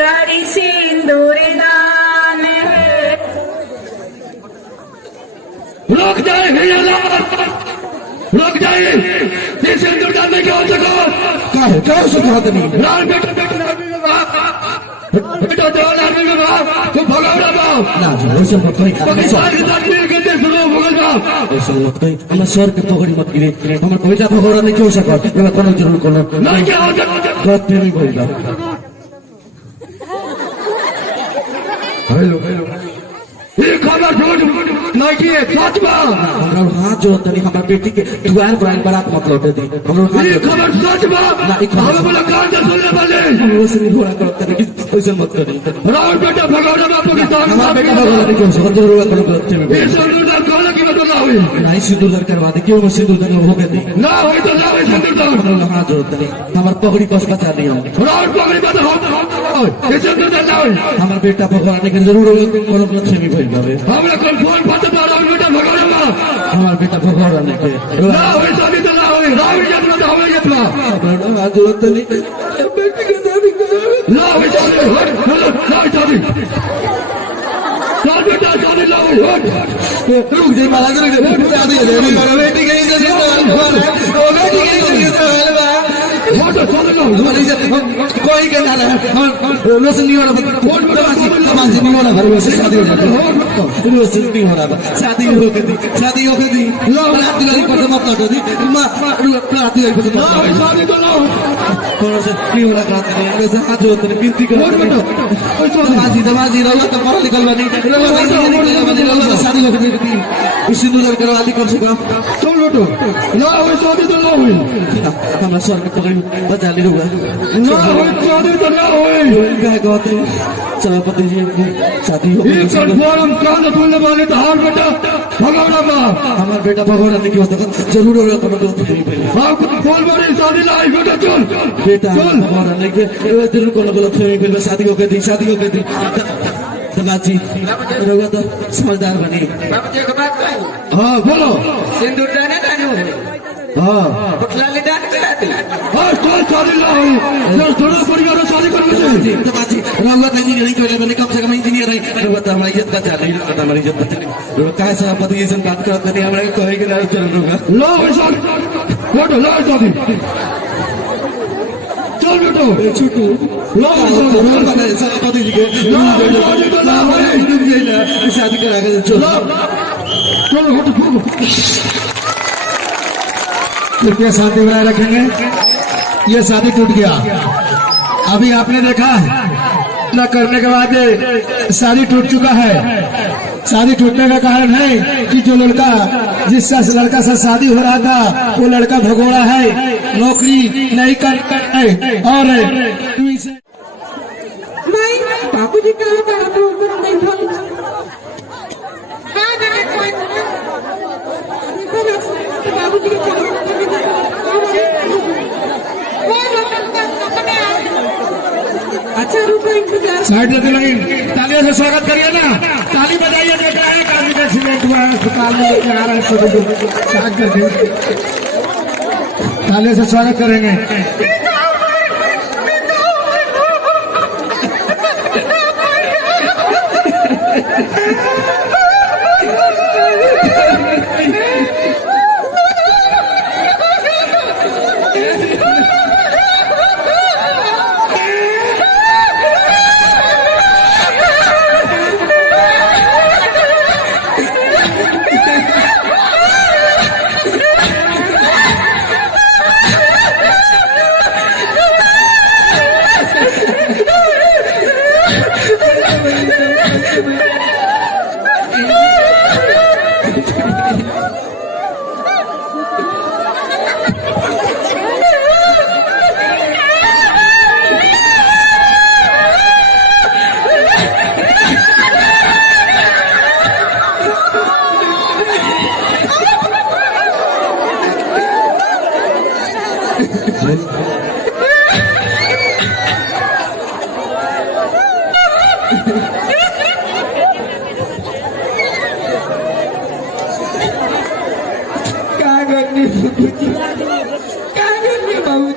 करी सिंदूर दान है रुक जाए भैया रुक जाइए ये सिंदूर डालने की आवश्यकता है क्या आवश्यकता नहीं राम बेटा बेटा जवान आदमी में बाप तो भगवान बाप ना जी ऐसे मत कहीं पाकिस्तान के साथ मिल के देश को भगवान बाप ऐसे मत कहीं हम सर के पकड़ी मत गिरे हमर बेटा भगोड़ा नहीं क्यों सका मैं कोनो जरूर कोनो नहीं क्या आवश्यकता बात पे नहीं बोलगा हेलो ये खबर झूठ नहीं की सच बात हमरा हाथ जोड़ तनी हमरा बेटी के दुआर पर बारात मत लौटे दी हमरा ये हाथ खबर सच बात हम बोला कान से सुनने वाले वैसे नहीं बोला करो तनी ऐसे मत करी राम बेटा भगवान बाप पाकिस्तान हमारा बेटा भगोड़ा नहीं क्यों सका जरूर कोनो गलती में ये सिंदूर डाल कौन की बदल ना हुई नहीं सिंदूर करवा दे क्यों सिंदूर दे हो गए दी ना हुई तो ना हुई सिंदूर डाल हमरा हाथ जोड़ तनी हमर पगड़ी कस बचा नहीं हम राम पकड़ी बात हम ये सिंदूर डाल ना हुई हमार बेटा भगवान नहीं जरूर कोनो गलती में भइल बावे हम लोग फोन पता पा रहा बेटा भगवान बाप हमार बेटा भगवान नहीं के ना हुई शादी तो ना हुई राम जतना तो हमें जतना हमरा हाथ जोड़ तनी बेटी के दादी ना हुई शादी ना हुई शादी शादी ना हुई रुक जाई माला करे शादी दे बेटी के इज्जत ओ बेटी के इज्जत कोई के ना रोशन नहीं हो रहा तमाशी नहीं हो रहा घर में शादी हो जाती है रोशन नहीं हो रहा शादी हो गई थी रात दिवाली पर मत लौटो थी रात दिवाली पर ना हुई शादी तो ना हुई थोड़ा सा नहीं हो रहा रात में वैसे हाथ जोड़ते हैं बिनती करो दमाजी रहो तो पढ़ा निकल बनी शादी हो गई थी सिंदूर करवा दी कम से कम तुम लूटो ना हुई शादी तो ना हुई हमारा सर में पकड़ी बचा ली होगा ना हुई शादी तो ना हुई कहे कहते सभापति जी शादी हो एक फॉर्म कान सुनने वाले तो हार बेटा भगवान बाप हमारा बेटा भगवान ने क्यों तक जरूर होगा कोनो दोस्त नहीं पहले आप बोल बड़ी शादी लाई बेटा चल बेटा भगवान ने के जरूर कोनो गलत नहीं पहले शादी हो गई थी दमाजी रहोगा तो समझदार बनी बाबूजी को बात कहूं हाँ बोलो सिंदूर डाले कानू हाँ बखला ले डाल कराती हाँ चल शादी ला हुई थोड़ा परिवार शादी कर मुझे दमाजी रहोगा तो इंजीनियरिंग कर मैंने कम से कम इंजीनियर है रहोगा तो हमारी इज्जत बचा नहीं रहोगा हमारी इज्जत बचा नहीं क्या सभापति जी से बात करते नहीं हमारे कहेंगे ना चल रहोगा लो शादी बेटो लो शादी चल बेटो छुटू लो सभापति जी के शादी तो ना हुई शादी करा के चलो चलो बेटो कृपया शांति बनाए रखेंगे ये शादी टूट गया अभी आपने देखा न करने के बाद शादी टूट चुका है शादी टूटने का कारण है कि जो लड़का जिस लड़का से शादी हो रहा था वो लड़का भगोड़ा है नौकरी नहीं करता है और नहीं बाबूजी कहाँ पर तो ऊपर नहीं था बाबूजी अच्छा रुको इंतजार साइड लेते नहीं तालियों से स्वागत करिए ना ताली बजाइए देख रहे हैं काफी का एक्सीडेंट हुआ है अस्पताल में लेके आ रहे हैं स्वागत कर ताले से स्वागत करेंगे।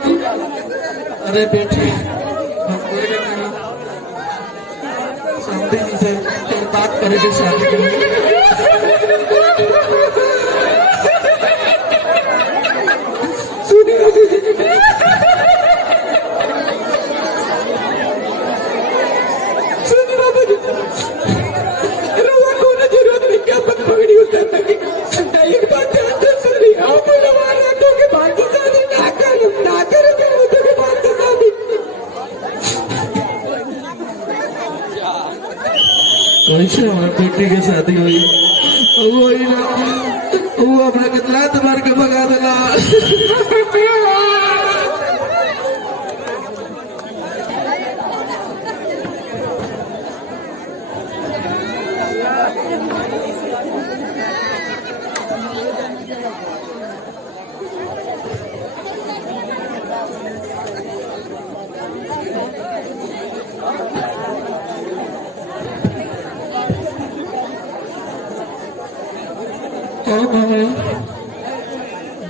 अरे बेटी शादी से बात करेंगे शादी के लिए। कैसे हमारे बेटी के शादी हुई वो अपना कितना तुम्हारे के भगा देना।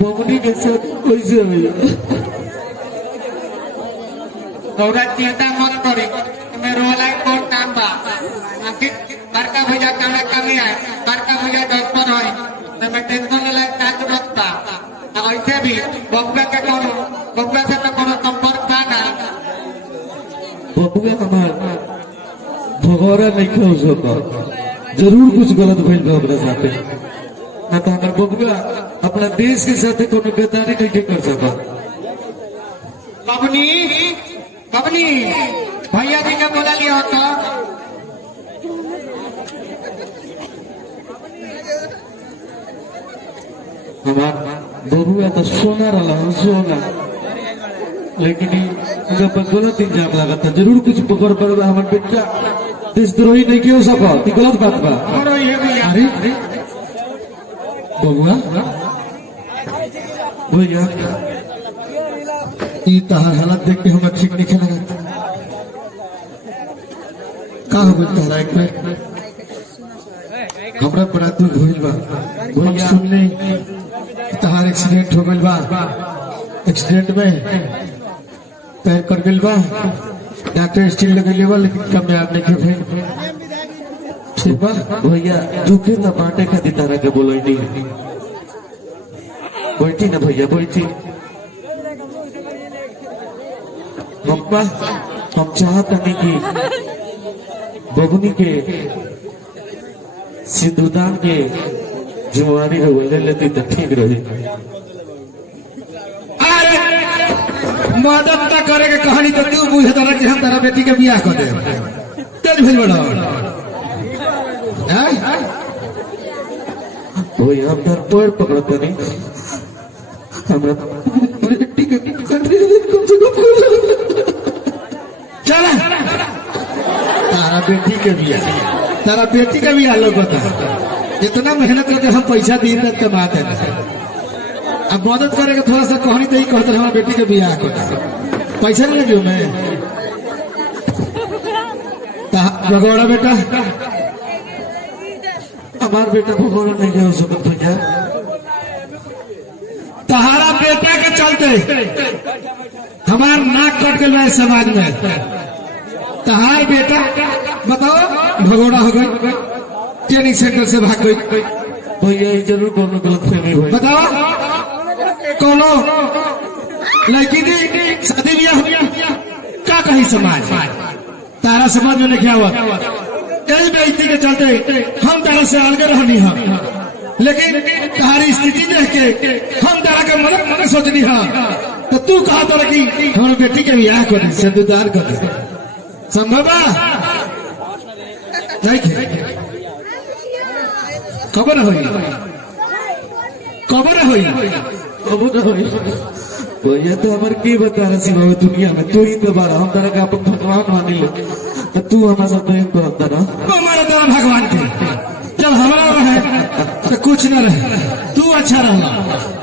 बबनी के साथ कैसे भैया गौरा चिंता मत करी मैं रोला कोट काम बा आखिर बड़का भैया काला कमी है बड़का भैया डॉक्टर है मैं टेंशन ले का जरूरत बा ऐसे भी बबुआ के कोनो बबुआ से तो कोनो संपर्क बा ना बबुआ हमार भगोरा नहीं खो सका जरूर कुछ गलत भइल बा हमरा साथे ना तो हमार बबुआ अपना देश के साथ कोनो गद्दारी नहीं कर सका। बबनी बबनी भैया जी का बोला लिया हो तो हमार बबुआ तो सोना रहा सोना लेकिन गलत इंजाम लगा था जरूर कुछ पकड़ पड़ हमारे बेटा देशद्रोही नहीं क्यों सका गलत बात बा। अरे बबुआ भैया तहार हालत देख के हमें ठीक नहीं लगा का हो गई तहरा एक में हमरा बड़ा दुख होइल बा भैया सुनने तहार एक्सीडेंट हो गइल बा एक्सीडेंट में पैर कट गइल बा डॉक्टर स्टील लगे बा लेकिन कामयाब नहीं भइल। ठीक बा भैया दुखे ना बांटे खातिर तारा के बोलई नहीं बैठी ना भैया बैठी पप्पा हम चाहते नहीं कि बबनी के सिंदूरदान के जिम्मेवारी हो ले लेती तो ठीक रही। मदद न करे के कहानी तो तू बुझे तारा कि हम तारा बेटी के बियाह कर दे चल भेल बड़ा वही हम तर पैर पकड़ते नहीं हमरा बेटी के कम से कम चल तारा बेटी के बियाह तारा बेटी का बियाह लोग बता जितना मेहनत करके हम पैसा दी तक बात है अब मदद करे के थोड़ा सा कहानी तो ही कहते हमारा बेटी के बियाह कर पैसा नहीं लगे मैं भगोड़ा बेटा हमार बेटा भगोड़ा नहीं हो सकत भैया तहारा बेटा के चलते हमार नाक कट गया है समाज में। तहार बेटा बताओ भगोड़ा हो गई, ट्रेनिंग सेंटर से भाग गई। भैया ये जरूर कोनो गलतफहमी हुई। बताओ कोनो लड़की की शादी ब्याह हो गया क्या कही समाज, तारा समाज में नहीं हुआ। कई बेइज्जती के चलते हम तारा से अलग रहनी है, लेकिन तुम्हारी स्थिति देख के हम तारा के मदद सोचनी है। तो तू कहा तो कि हमारे बेटी के ब्याह कर दे, सिंदूरदान कर दे, संभव नहीं? खबर हुई, खबर हुई, खबर हुई। भैया तो हमारे की बता रहा सी बाबू दुनिया में तू ही तो बारा हम तारा का अपन भगवान मानी ले, तो तू हमारा सब प्रेम करता ना। हमारा तो भगवान थे, जब हमारा रहे तो कुछ न रहे, तू अच्छा रहा।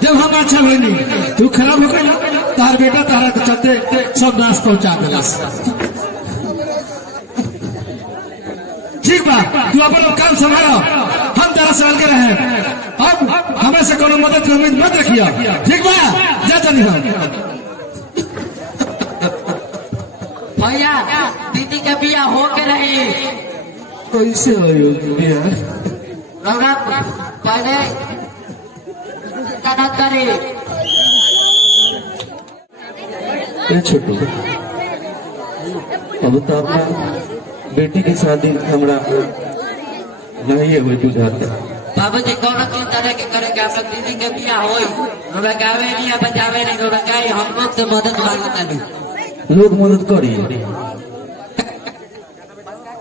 जब हम अच्छा हुए नहीं तू खराब हो गई। तार बेटा तारा के चलते सब नाश पहुंचा दिला। ठीक बा, तू अपन काम संभालो, हम तेरा से अलग रहे। अब हमें से कोनो मदद की उम्मीद मत रखियो, ठीक बा? जा चली हम। भैया दीदी के बिया हो के रही, कैसे हो यार? पहले कनक करे छोटू, अब तो अपना बेटी की शादी हमरा नहीं है हुई बुझाता। बाबू जी कौन चिंता रहे करे के आप दीदी के बिया हो, हमरा गावे नहीं है बजावे नहीं, हमरा गाय हम लोग से मदद मांगता नहीं। लोग मदद करी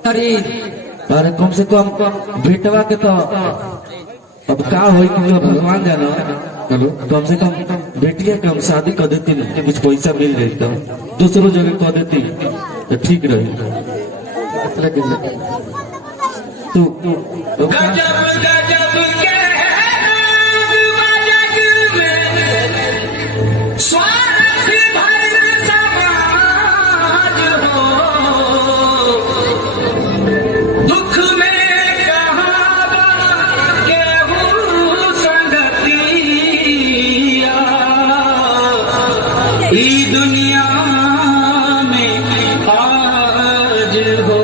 करी अरे कम से कम बेटवा के तो अब का होई कि तो भगवान जाना। हेलो, कम से कम बेटिया के हम शादी कर देती ना, कुछ पैसा मिल जाए तो दूसरों जगह कर देती तो ठीक रही। तू दुनिया में आज हो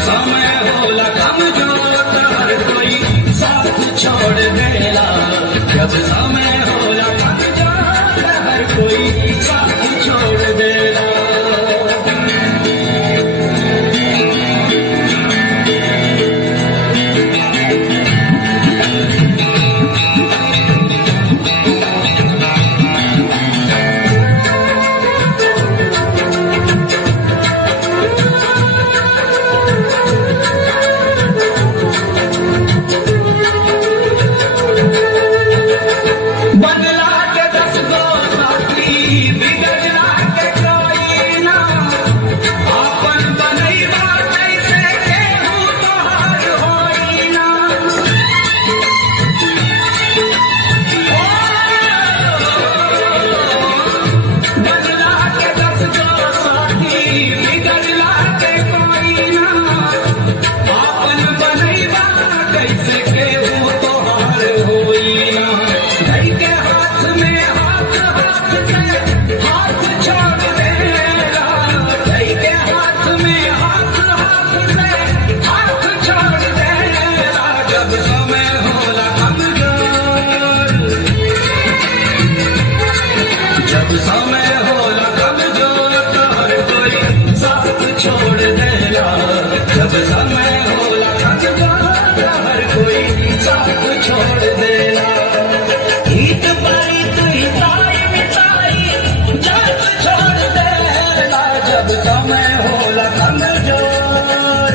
समय होला कमजोर हर कोई साथ छोड़ देला। जब समय होला कमजोर हर कोई साथ छोड़ देला। बदला के 10 गो साथी बिगड़ला के कोई ना। आपन बनैबा कैसे केहू तोहार होई ना। बदला के 10 गो साथी बिगड़ला के कोई ना। आपन बनैबा कैसे केहू तोहार होई ना। धई के हाथ में हाथ से हाथ छोड़ देला। धई के हाथ में हाथ से हाथ छोड़ देला। जब समय होला कमजोर, जब समय होला कमजोर तो हर कोई साथ छोड़ देला। जब समय होला कमजोर हर कोई साथ छोड़ देला। हित पाई तू हिताई मिताई जब छोड़ देला। जब समय होला कमजोर,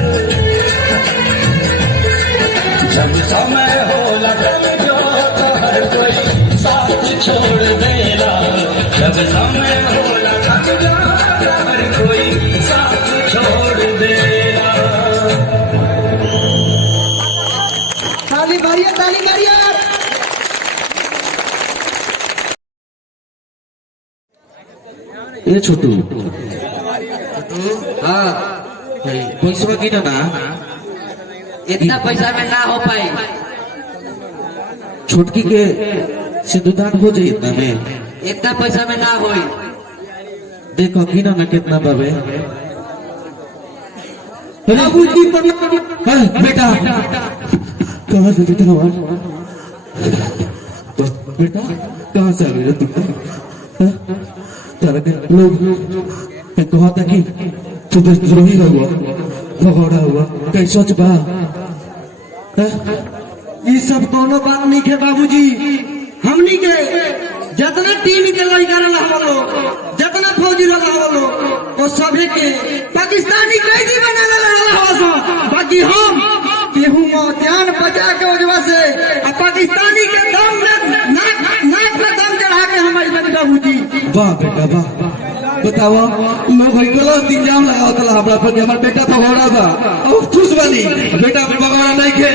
जब समय होला कमजोर तो हर कोई साथ छोड़ देला। जब समय होला कमजोर हर कोई साथ छोड़ देला। ताली मारिए, ताली मारिए। ये छोटू हाँ पैसा गिना ना। इतना पैसा में ना हो पाई। छोटकी के सिंदूरदान हो जाए इतना में। इतना पैसा में ना होई। देखो गिना ना कितना बाबे। बाबूजी बेटा कहाँ से बेटा हुआ? बेटा कहाँ से आ गए तुम? तारा के लोग कहा था कि तू देशद्रोही हुआ, भगौड़ा हुआ, कैसा बा? ये सब दोनों बात नहीं के बाबूजी। हमनी के जितना टीम के लड़का रहा हलो, जितना फौजी रहा हलो, वो सभी के पाकिस्तानी कैदी बना रहा हलो। बाकी हम केहू ध्यान बचा के वजह से पाकिस्तानी के दम में नाक में दम चढ़ा के हमारी बनी बाबूजी। वाह बेटा वाह। बताओ लोग गलत इल्जाम लगाओ तो हमारा पर हमारा बेटा भगौड़ा बा और खुश बनी। बेटा भगौड़ा नहीं खे,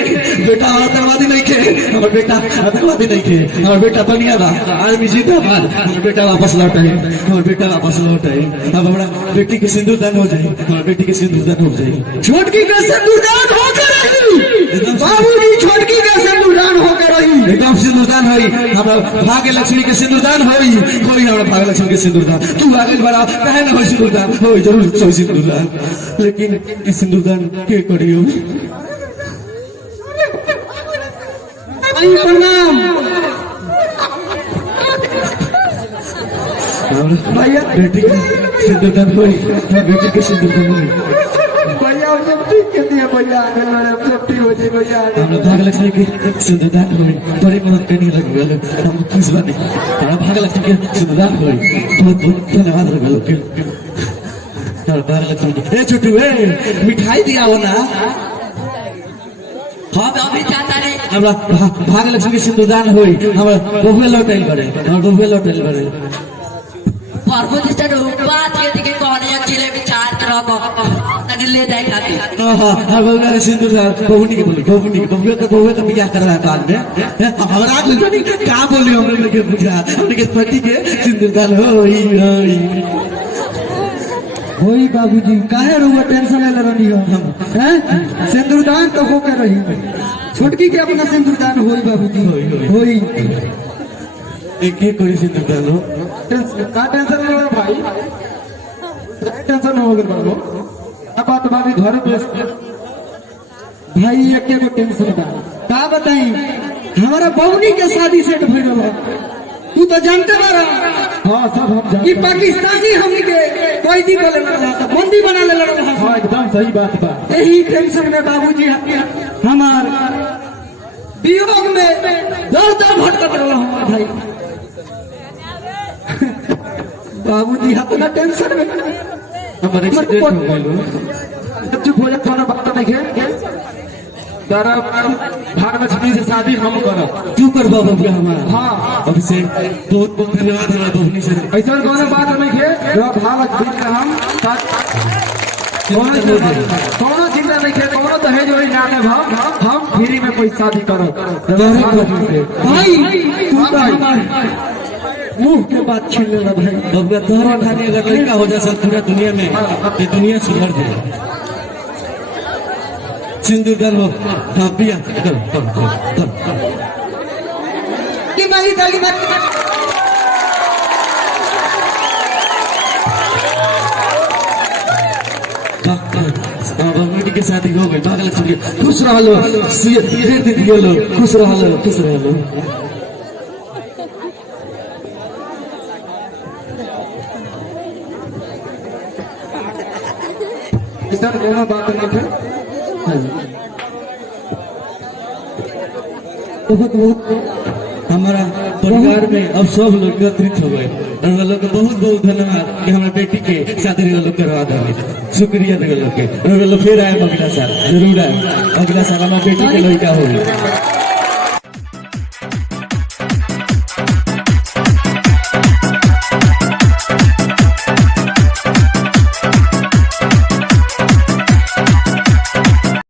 बेटा आतंकवादी नहीं खे, हमारा बेटा आतंकवादी नहीं खे, हमारा बेटा बनिया बा। आर्मी जिंदाबाद। हमारा बेटा वापस लौट आए, हमारा बेटा वापस लौट आए। अब हमारा बेटी के सिंदूरदान हो जाए, हमारा बेटी के सिंदूरदान हो जाए। छोटकी का सिंदूरदान होकर रही बाबूजी, छोटकी का सिंदूरदान होकर रही। एकदम सिंदूरदान हुई हमारा भाग्य लक्ष्मी के सिंदूरदान हुई। कोई हमारा भाग्य लक्ष्मी के सिंदूरदान तू आगे बढ़ा कहे ना हो सिंदूरदान हो जरूर सो सिंदूरदान। लेकिन इस सिंदूरदान के करियो? प्रणाम भैया। बेटी के सिंदूरदान हुई, बेटी के सिंदूरदान हुई। भैया हम सब ठीक के दिए भैया, हम सब ठीक हो जाए भैया। हमारा भाग्य लक्ष्मी के सिंदूरदान हुई, बड़ी मदद करने लगी वाले हम खुश बने। हमारा भाग्य लक्ष्मी के सिंदूरदान हुई, बहुत बहुत धन्यवाद लगे लोग के। हमारा भाग्य लक्ष्मी के ए छोटू ए मिठाई दिया हो ना। हम अभी जाता नहीं। हमारा भाग्य लक्ष्मी के सिंदूरदान हुई, हमारा बहुए लौटल बड़े, हमारा बहुए लौटल बड़े। प्रभु जी से बात के दिखे कौन है जिले में चार तरह को तनी ले जाए खाती। हाँ बहुआ के सिंदूरदान बहुनी के बोली, बहुए का बियाह करवा बाद में हमारा क्या बोली हमने के बुझा हमने के पति के सिंदूरदान होई बाबूजी। काहे रुआ टेंशन ले रही हो? हैं सिंदूरदान तो होकर रही। छोटकी के अपना सिंदूरदान होई बाबूजी, होई। एक कोई सिंदूरदान हो का टेंशन ले रहा भाई? टेंशन हो गए बाबू। अब बात बाबी घर पे भाई एक एगो टेंशन बा का बताई हमारा बबनी के शादी सेट भइल बा तू तो जानते बारा हाँ सब हम जानते कि पाकिस्तानी हमनी के कैदी कर लेला तो बंदी बना लेला हाँ एकदम सही बात बा। यही टेंशन में बाबूजी हमार वियोग में दर दर भटकत रहा हमार भाई बाबूजी अपना टेंशन में हमारे एक्सीडेंट हो गए चुप हो जा खाना बात नहीं है तारा भाग लक्ष्मी से शादी हम करब क्यों कर बाबू हमारा हाँ अभिषेक बहुत बहुत धन्यवाद हमारा बहनी से ऐसा कोनो बात नहीं है जो भाग लक्ष्मी का हम कोनो चिंता नहीं है कोनो दहेज वही ना है हम फ्री में कोई शादी करब भाग लक्ष्मी से भाई तू तो हमारे मुंह के बात छीन लेला भाई बबुआ तोहरा खाली अगर लड़का हो जाए सब पूरा दुनिया में ये दुनिया सुधर जाए सिंदूर डालो हाँ पिया करो की मारी ताली मार बबुआ के शादी हो गई भाग लक्ष्मी खुश रह लो धीरे धीरे लो खुश रह लो खुश रह लो ऐसा कोनो बात नहीं है बहुत बहुत हमारा परिवार में अब सब लोग एकत्रित हो गए और वो लोग को बहुत बहुत धन्यवाद कि हमारे बेटी के शादी लोग करवा देंगे शुक्रिया देगा लोग के और वो लोग फिर आए अगला साल जरूर आए अगला साल हमारे बेटी के लड़का होगी